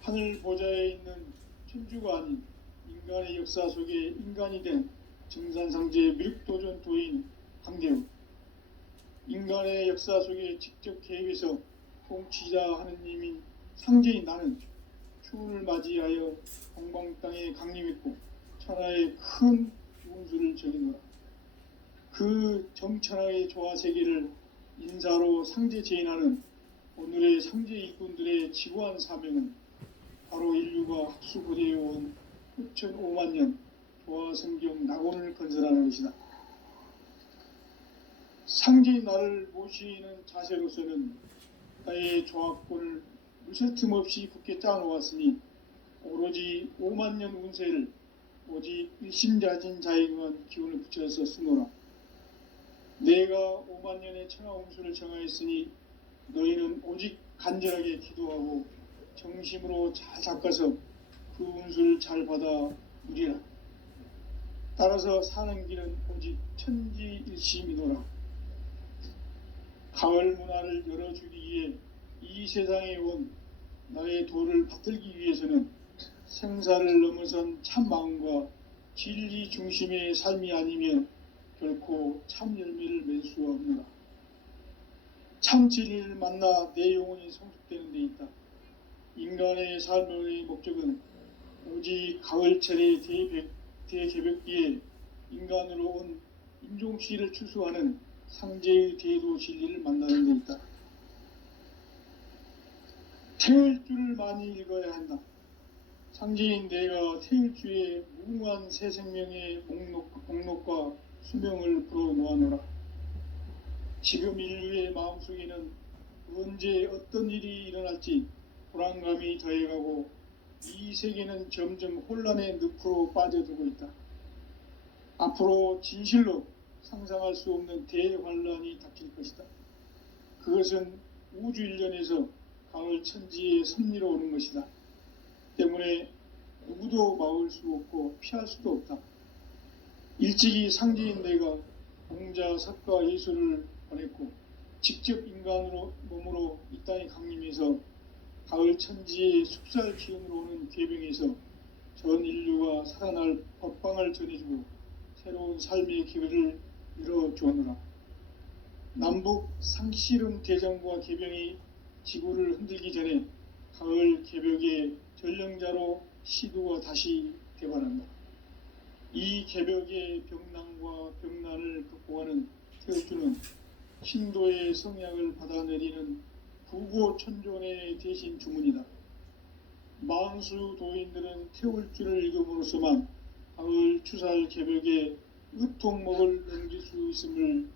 하늘 보좌에 있는 천주가 아닌 인간의 역사 속에 인간이 된 증산상제 미륵도전 도인 강대우, 인간의 역사 속에 직접 개입해서 통치자 하느님인 상제인 나는 추운을 맞이하여 동방 땅에 강림했고 천하의 큰 운수를 적이노라. 그 정천하의 조화 세계를 인사로 상제 제인하는 오늘의 상제 일꾼들의 지구한 사명은 바로 인류가 학수고대해온 6,500만 년 조화 성경 낙원을 건설하는 것이다. 상제인 나를 모시는 자세로서는 나의 조합권을 물새틈 없이 굳게 짜놓았으니 오로지 5만 년 운세를 오직 일심자진 자에게만 기운을 붙여서 쓰노라. 내가 5만 년의 천하 운수를 정하였으니 너희는 오직 간절하게 기도하고 정심으로 잘 닦아서 그 운수를 잘 받아 누리라. 따라서 사는 길은 오직 천지일심이노라. 가을 문화를 열어주기 위해 이 세상에 온 나의 도를 받들기 위해서는 생사를 넘어선 참 마음과 진리 중심의 삶이 아니면 결코 참 열매를 맺을 수가 없노라. 참 진리를 만나 내 영혼이 성숙되는 데 있다. 인간의 삶의 목적은 오직 가을철의 대개벽기에 인간으로 온 인종시를 추수하는 상제의 대도 진리를 만나는 데 있다. 태일주를 많이 읽어야 한다. 상제인 내가 태일주의 무궁한 새 생명의 목록과 수명을 불어놓아노라. 지금 인류의 마음속에는 언제 어떤 일이 일어날지 불안감이 더해가고 이 세계는 점점 혼란의 늪으로 빠져들고 있다. 앞으로 진실로 상상할 수 없는 대환란이 닥칠 것이다. 그것은 우주 일련에서 가을 천지의 섭리로 오는 것이다. 때문에 누구도 막을 수 없고 피할 수도 없다. 일찍이 상제인 내가 공자, 석가, 예수를 보냈고 직접 인간으로 몸으로 이 땅에 강림해서 가을 천지의 숙살 기운으로 오는 괴병에서 전 인류가 살아날 법방을 전해주고 새로운 삶의 기회를 열어주었노라. 남북 상실은 대전과 개병이 지구를 흔들기 전에 가을 개벽의 전령자로 시도가 다시 개발한다. 이 개벽의 병난과 병난을 극복하는 태울주는 신도의 성약을 받아내리는 부고천존의 대신 주문이다. 만수 도인들은 태울주를 읽음으로써만 가을 추살 개벽의 의통목을 넘길 수 있음을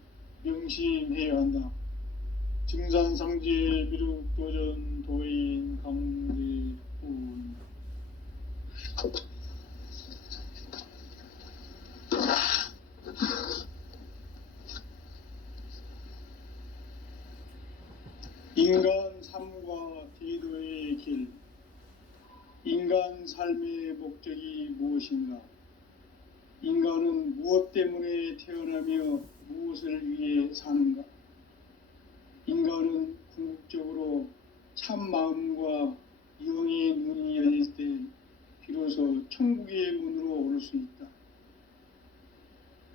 명심해야 한다. 증산상제 미륵도전 도인 강대훈. 인간 삶과 기도의 길. 인간 삶의 목적이 무엇인가? 인간은 무엇 때문에 태어나며 무엇을 위해 사는가? 인간은 궁극적으로 참 마음과 영의 눈이 열릴 때 비로소 천국의 문으로 오를 수 있다.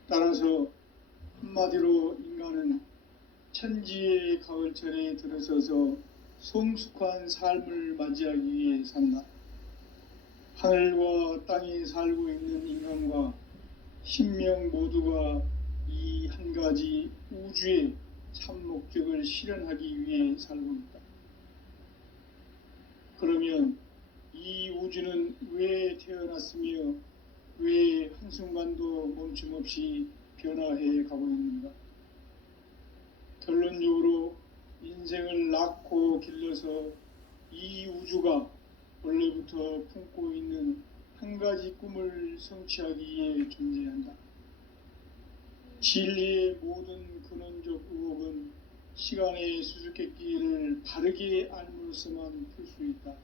따라서 한마디로 인간은 천지의 가을철에 들어서서 성숙한 삶을 맞이하기 위해 산다. 하늘과 땅에 살고 있는 인간과 신명 모두가 이 한 가지 우주의 참 목적을 실현하기 위해 살고 있다. 그러면 이 우주는 왜 태어났으며 왜 한순간도 멈춤없이 변화해 가고 있는가? 결론적으로 인생을 낳고 길러서 이 우주가 원래부터 품고 있는 한 가지 꿈을 성취하기 위해 존재한다. 진리의 모든 근원적 의혹은 시간의 수수께끼를 바르게 알므로써만 풀 수 있다.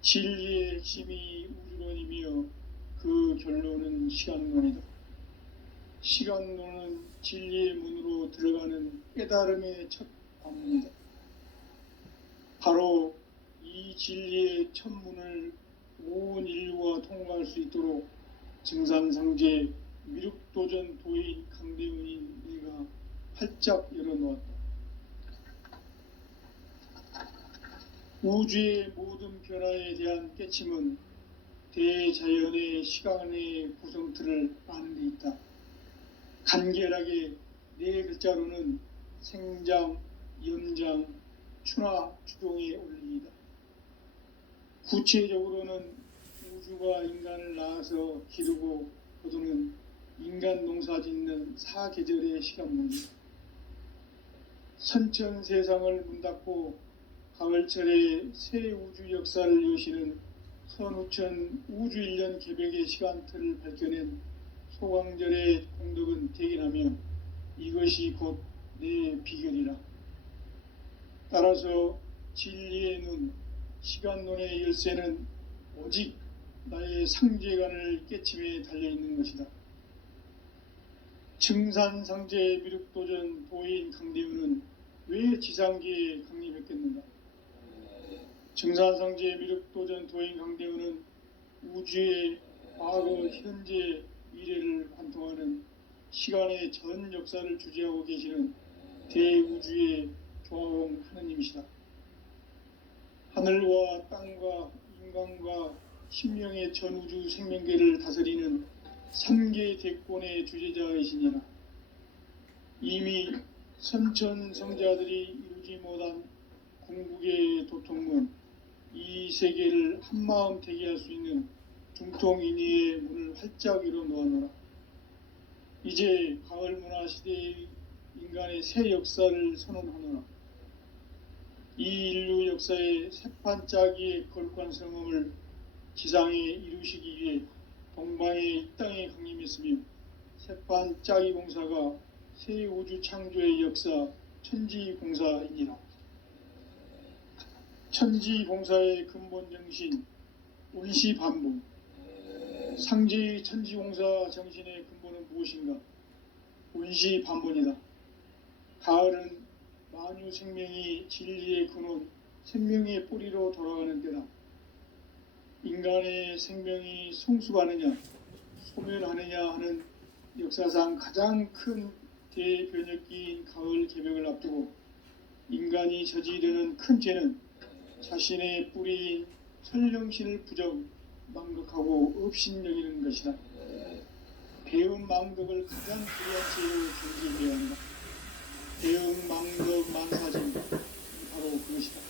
진리의 핵심이 우주론이며 그 결론은 시간론이다. 시간론은 진리의 문으로 들어가는 깨달음의 첫 관문이다. 바로 이 진리의 첫 문을 온 인류가 통과할 수 있도록 증산상제 미륵도전 도인 강대훈인 내가 활짝 열어놓았다. 우주의 모든 변화에 대한 깨침은 대자연의 시간의 구성틀을 아는 데 있다. 간결하게 네 글자로는 생장, 연장, 추나 추동의 원리이다. 구체적으로는 우주가 인간을 낳아서 기르고 거두는 인간 농사 짓는 사계절의 시간문이다. 선천 세상을 문닫고 가을철에 새 우주 역사를 여시는 선우천 우주 1년 개백의 시간틀을 밝혀낸 소광절의 공덕은 대견하며 이것이 곧 내 비결이라. 따라서 진리의 눈, 시간론의 열쇠는 오직 나의 상제관을 깨침에 달려있는 것이다. 증산상제 미륵도전 도인 강대훈은 왜 지상계에 강림했겠는가? 증산상제 미륵도전 도인 강대훈은 우주의 과거, 현재, 미래를 관통하는 시간의 전 역사를 주재하고 계시는 대우주의 조화원 하느님이시다. 하늘과 땅과 인간과 신명의 전우주 생명계를 다스리는 3개 대권의 주제자이시니라. 이미 선천성자들이 이루지 못한 궁극의 도통문, 이 세계를 한마음 대기할 수 있는 중통인의의 문을 활짝 열어놓아노라. 이제 가을문화 시대의 인간의 새 역사를 선언하노라. 이 인류 역사의 새판짜기의 거룩한 성음을 지상에 이루시기 위해 동방의 이 땅에 강림했으며 새판짜기 공사가 새 우주 창조의 역사 천지공사이니라. 천지공사의 근본 정신 운시반복. 상제의 천지공사 정신의 근본은 무엇인가? 운시반복이다. 가을은 만유 생명이 진리의 근원, 생명의 뿌리로 돌아가는 때다. 인간의 생명이 성숙하느냐, 소멸하느냐 하는 역사상 가장 큰 대변혁기인 가을 개벽을 앞두고 인간이 저지르는 큰 죄는 자신의 뿌리인 설령신을 부정, 망극하고 업신여기는 것이다. 배음 망덕을 가장 불리한 죄로 경계해야 한다. 배음 망덕 만사진 바로 그것이다.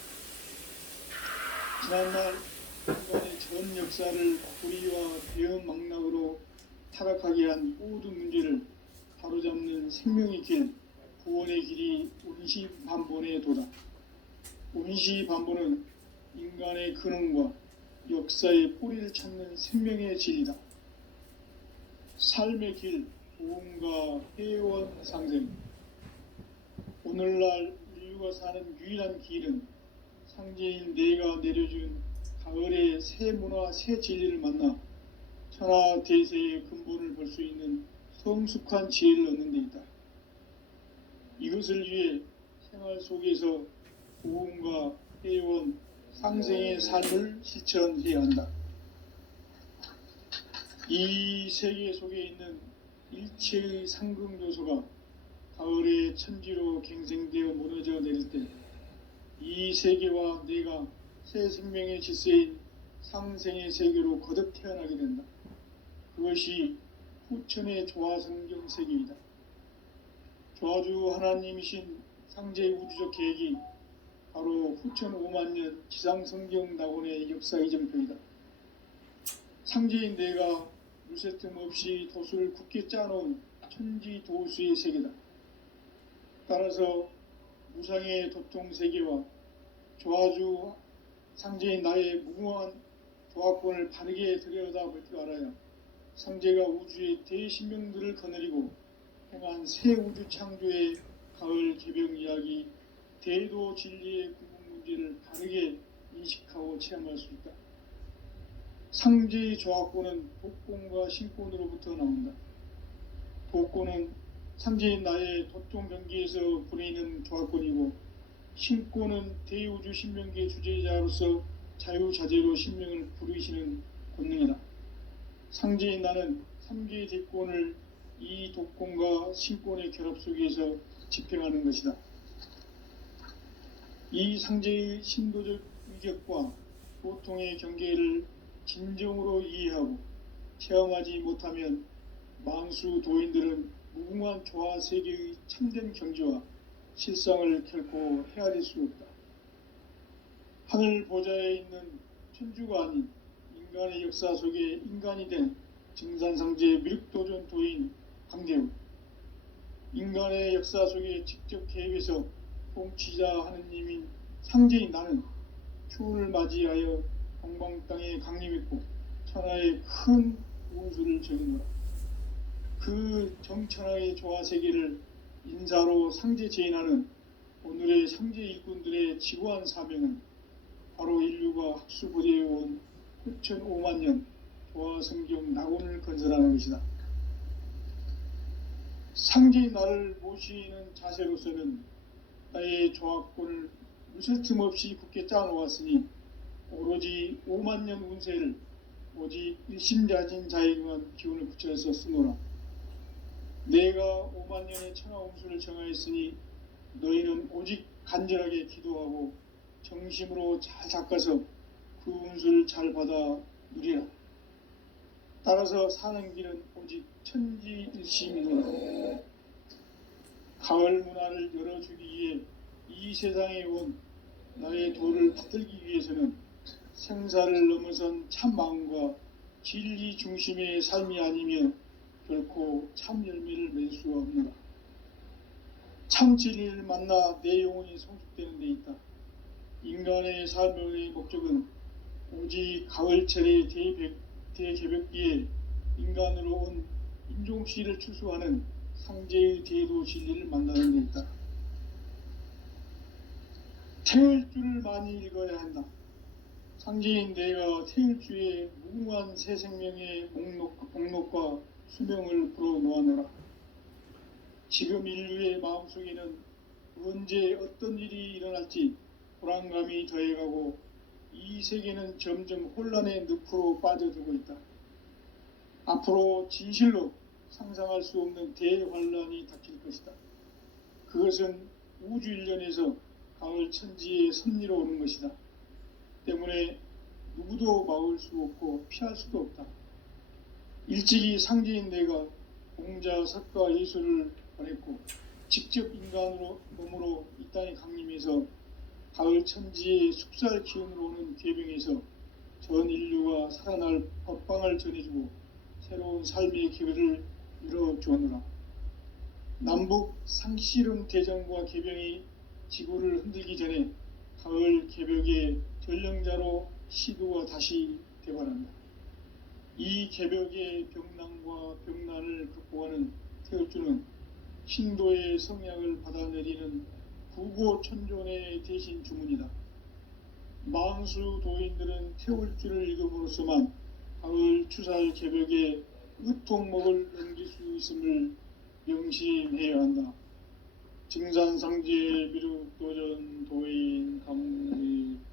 지난날 인간의 전 역사를 불의와 배음 망락으로 타락하게 한 모든 문제를 바로잡는 생명의 길, 구원의 길이 운시반본의 도다. 운시반본은 인간의 근원과 역사의 뿌리를 찾는 생명의 진리다. 삶의 길, 보험과 회원 상생. 오늘날 인류가 사는 유일한 길은 상제인 내가 내려준 가을의 새 문화, 새 진리를 만나 천하 대세의 근본을 볼 수 있는 성숙한 지혜를 얻는 데 있다. 이것을 위해 생활 속에서 보험과 회원, 상생의 삶을 실천해야 한다. 이 세계 속에 있는 일체의 상승조소가 가을의 천지로 갱생되어 무너져 내릴 때 이 세계와 내가 새 생명의 질서인 상생의 세계로 거듭 태어나게 된다. 그것이 후천의 조화성경 세계이다. 조화주 하나님이신 상제의 우주적 계획이 바로 후천 5만년 지상성경 낙원의 역사 이정표이다. 상제인 내가 물새틈 없이 도수를 굳게 짜놓은 천지 도수의 세계다. 따라서 무상의 도통 세계와 조화주 상제인 나의 무궁한 조화권을 바르게 들여다볼 줄 알아야 상제가 우주의 대신명들을 거느리고 행한 새 우주 창조의 가을 개병 이야기, 대도 진리의 궁극 문제를 바르게 인식하고 체험할 수 있다. 상제의 조화권은 복권과 신권으로부터 나온다. 복권은 상제인 나의 도통 경계에서 보내는 조화권이고, 신권은 대우주 신명계 주제자로서 자유자재로 신명을 부르시는 권능이다. 상제인 나는 3개의 대권을 이 독권과 신권의 결합 속에서 집행하는 것이다. 이 상제의 신도적 위격과 보통의 경계를 진정으로 이해하고 체험하지 못하면 망수 도인들은 무궁한 조화 세계의 참된 경지와 실상을 결코 헤아릴 수 없다. 하늘 보좌에 있는 천주가 아닌 인간의 역사 속에 인간이 된 증산상제 미륵도전 도인 강대우, 인간의 역사 속에 직접 개입해서 통치자 하느님인 상제인 나는 추운을 맞이하여 동방 땅에 강림했고 천하의 큰 운수를 정했노라. 그 정천하의 조화 세계를 인사로 상제 제인하는 오늘의 상제 일꾼들의 지고한 사명은 바로 인류가 학수고대해온 후천 5만년 조화성경 낙원을 건설하는 것이다. 상제인 나를 모시는 자세로서는 나의 조화권을 무쇠틈 없이 굳게 짜놓았으니 오로지 5만년 운세를 오직 일심자진 자에 의한 기운을 붙여서 쓰노라. 내가 5만년의 천하 운수를 정하였으니 너희는 오직 간절하게 기도하고 정심으로 잘 닦아서 그 운수를 잘 받아 누리라. 따라서 사는 길은 오직 천지일심이노라. 가을 문화를 열어주기 위해 이 세상에 온 나의 도를 받들기 위해서는 생사를 넘어선 참 마음과 진리 중심의 삶이 아니면 결코 참 열매를 맺을 수가 없노라. 참 진리를 만나 내 영혼이 성숙되는 데 있다. 인간의 삶의 목적은 오직 가을철의 대개벽기에 인간으로 온 인종씨를 추수하는 상제의 대도 진리를 만나는 데 있다. 태울 줄을 많이 읽어야 한다. 상제인 내가 태울 주의 무궁한 새 생명의 목록과 수명을 불어놓아노라. 지금 인류의 마음속에는 언제 어떤 일이 일어날지 불안감이 더해가고 이 세계는 점점 혼란의 늪으로 빠져들고 있다. 앞으로 진실로 상상할 수 없는 대환란이 닥칠 것이다. 그것은 우주 일련에서 가을 천지의 섭리로 오는 것이다. 때문에 누구도 막을 수 없고 피할 수도 없다. 일찍이 상제인 내가 공자, 석가, 예수를 보냈고 직접 인간으로 몸으로 이 땅에 강림해서 가을 천지의 숙살 기운으로 오는 계병에서 전 인류가 살아날 법방을 전해주고 새로운 삶의 기회를 이뤄주었노라. 남북 상씨름 대전과 계병이 지구를 흔들기 전에 가을 개벽의 전령자로 시도가 다시 되관한다. 이 개벽의 병난과 병난을 극복하는 태울주는 신도의 성향을 받아내리는 구고천존의 대신 주문이다. 망수 도인들은 태울주를 읽음으로써만 가을 추살 개벽의 의통목을 넘길 수 있음을 명심해야 한다. 증산상제 미륵도전 도인 강의군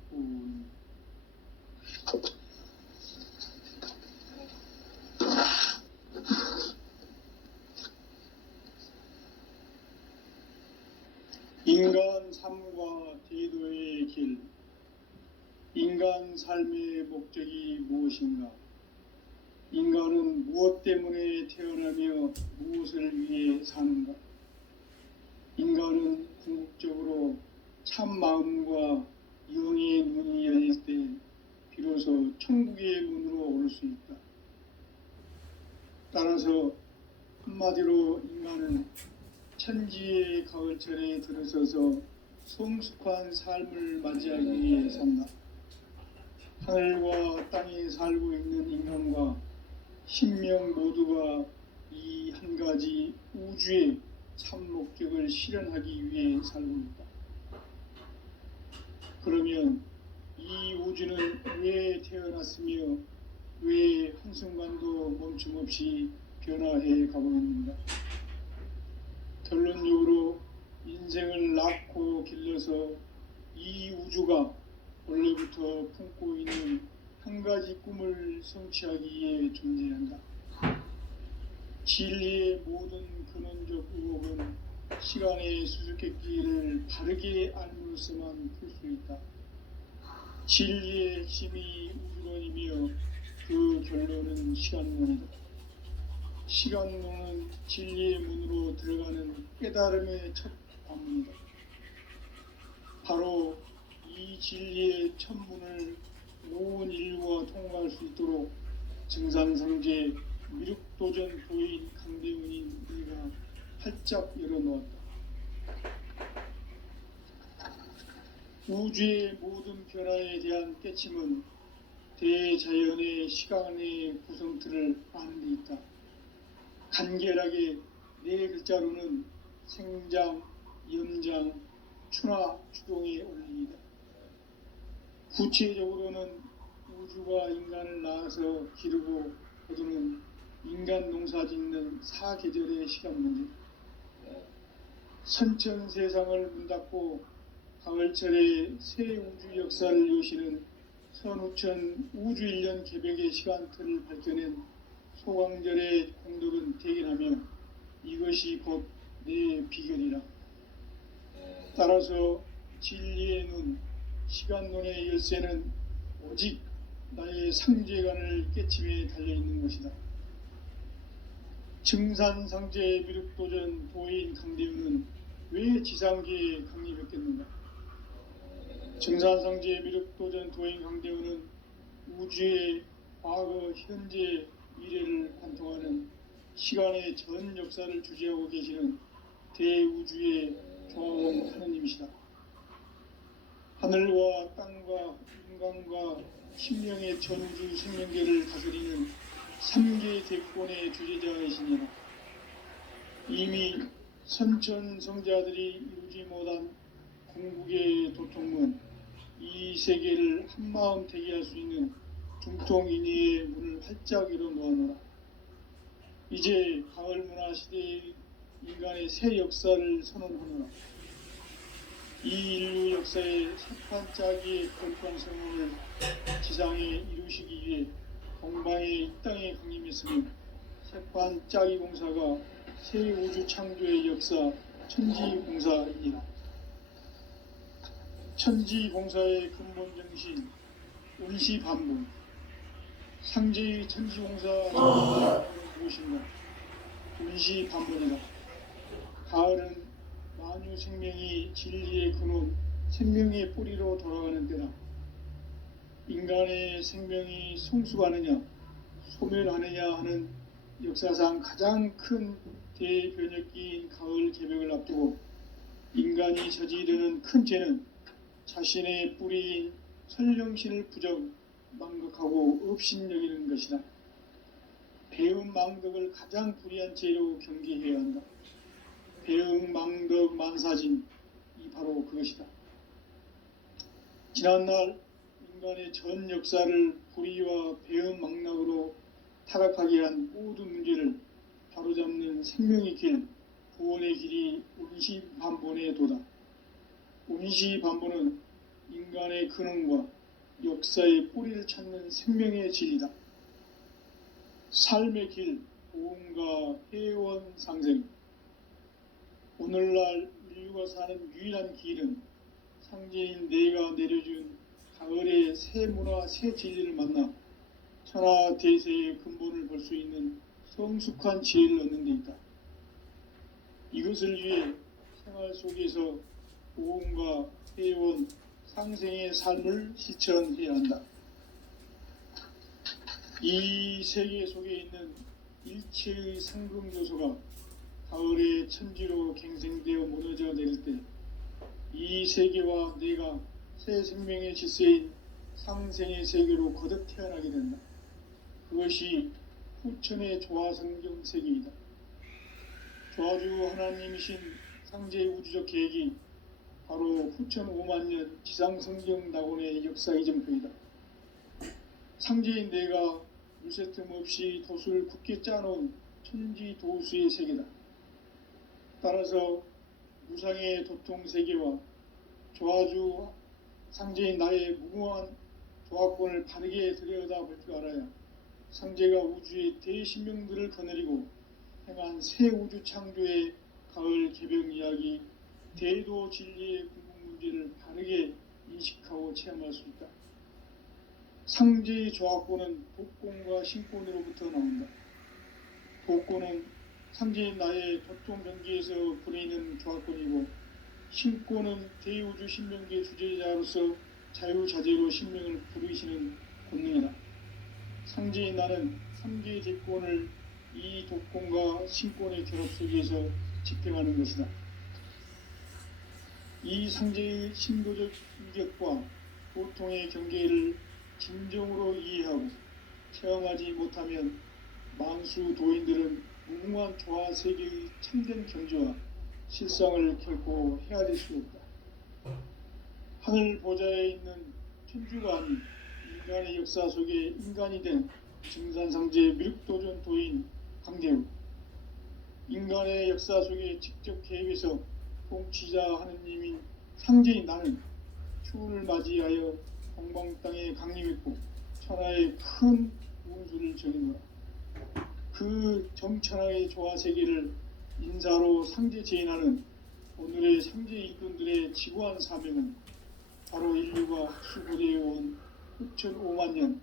인간 삶과 제도의 길, 인간 삶의 목적이 무엇인가? 인간은 무엇 때문에 태어나며 무엇을 위해 사는가? 인간은 궁극적으로 참 마음과 영의 눈이 열릴 때 비로소 천국의 문으로 오를 수 있다. 따라서 한마디로 인간은 천지의 가을철에 들어서서 성숙한 삶을 맞이하기 위해 산다. 하늘과 땅에 살고 있는 인간과 신명 모두가 이 한 가지 우주의 참 목적을 실현하기 위해 살고 있다. 그러면 이 우주는 왜 태어났으며 왜 한순간도 멈춤 없이 변화해 가고 있는가? 결론적으로 인생을 낳고 길러서 이 우주가 원래부터 품고 있는 한 가지 꿈을 성취하기 위해 존재한다. 진리의 모든 근원적 의혹은 시간의 수수께끼를 바르게 알므로서만 풀 수 있다. 진리의 핵심이 우주론이며 그 결론은 시간론이다. 시간론은 진리의 문으로 들어가는 깨달음의 첫 관문이다. 바로 이 진리의 첫 문을 온 인류가 통과할 수 있도록 증산성제 미륵도전 도인 강대훈이 우리가 활짝 열어놓았다. 우주의 모든 변화에 대한 깨침은 대자연의 시간의 구성틀을 아는 데 있다. 간결하게 네 글자로는 생장, 염장, 추나 추동의 원리이다. 구체적으로는 우주가 인간을 낳아서 기르고 거두는 인간 농사 짓는 사계절의 시간 문제. 선천 세상을 문 닫고 가을철에 새 우주 역사를 여시는 선우천 우주 1년 개백의 시간틀을 밝혀낸 소강절의 공덕은 대견하며 이것이 곧 내 비결이라. 따라서 진리의 눈, 시간론의 열쇠는 오직 나의 상제관을 깨침에 달려있는 것이다. 증산상제 미륵도전 도인 강대훈은 왜 지상계에 강림했겠는가? 증산상제 미륵도전 도인 강대훈은 우주의 과거, 현재, 미래를 관통하는 시간의 전 역사를 주재하고 계시는 대우주의 조화원 하느님이시다. 하늘과 땅과 인간과 신명의 전우주 생명계를 다스리는 3개 대권의 주제자이시니라. 이미 선천성자들이 이루지 못한 궁극의 도통문, 이 세계를 한마음 되게 할 수 있는 중통인의의 문을 활짝 열어놓아노라. 이제 가을 문화 시대의 인간의 새 역사를 선언하노라. 이 인류 역사의 새판짜기의 거룩한 성공을 지상에 이루시기 위해 동방의 이 땅에 강림했으며 새판짜기 공사가 새 우주 창조의 역사 천지공사이니라. 천지공사의 근본 정신 운시반복. 상제의 천지공사 정신은 무엇인가? 운시반복이다. 가을은 만유 생명이 진리의 근원, 생명의 뿌리로 돌아가는 때다. 인간의 생명이 성숙하느냐, 소멸하느냐 하는 역사상 가장 큰 대변혁기인 가을 개벽을 앞두고 인간이 저지르는 큰 죄는 자신의 뿌리인 설령신을 부정, 망각하고 업신여기는 것이다. 배움 망덕을 가장 불의한 죄로 경계해야 한다. 배움 망덕 만사진, 이 바로 그것이다. 지난날 인간의 전 역사를 불의와 배움 망락으로 타락하게 한 모든 문제를 바로잡는 생명의 길, 구원의 길이 운시반본의 도다. 운시반본은 인간의 근원과 역사의 뿌리를 찾는 생명의 진리다. 삶의 길, 보험과 회원 상생. 오늘날 인류가 먹고 사는 유일한 길은 상제인 내가 내려준 가을의 새 문화, 새 진리를 만나 천하 대세의 근본을 볼 수 있는 성숙한 지혜를 얻는 데 있다. 이것을 위해 생활 속에서 고음과 해온 상생의 삶을 실천해야 한다. 이 세계 속에 있는 일체의 상금요소가 가을의 천지로 갱생되어 무너져 내릴 때 이 세계와 내가 새 생명의 질서인 상생의 세계로 거듭 태어나게 된다. 그것이 후천의 조화성경 세계이다. 조화주 하나님이신 상제의 우주적 계획이 바로 후천 5만 년 지상성경 낙원의 역사 이정표이다. 상제인 내가 물새틈 없이 돛을 굳게 짜놓은 천지도수의 세계다. 따라서 무상의 도통 세계와 조화주 상제인 나의 무궁한 조화권을 바르게 들여다볼 줄 알아야 상제가 우주의 대신명들을 거느리고 행한 새 우주 창조의 가을 개병 이야기, 대도 진리의 궁극 문제를 바르게 인식하고 체험할 수 있다. 상제의 조화권은 복권과 신권으로부터 나온다. 복권은 상제인 나의 도통 경계에서 부리는 조화권이고, 신권은 대우주 신명계 주제자로서 자유자재로 신명을 부르시는 권능이다. 상제인 나는 3개의 대권을 이 독권과 신권의 결합 속에서 집행하는 것이다. 이 상제의 신도적 인격과 보통의 경계를 진정으로 이해하고 체험하지 못하면 만수 도인들은 무궁한 조화 세계의 참된 경지와 실상을 결코 헤아릴 수 없다. 하늘 보좌에 있는 천주가 아닌 인간의 역사 속에 인간이 된 증산상제 미륵도전 도인 강대우, 인간의 역사 속에 직접 개입해서 통치자 하느님인 상제인 나는 추운을 맞이하여 동방 땅에 강림했고 천하의 큰 운수를 전인 거라. 그 정천하의 조화 세계를 인사로 상제 제인하는 오늘의 상제 일꾼들의 지구한 사명은 바로 인류가 수고되어 온 6,500만 년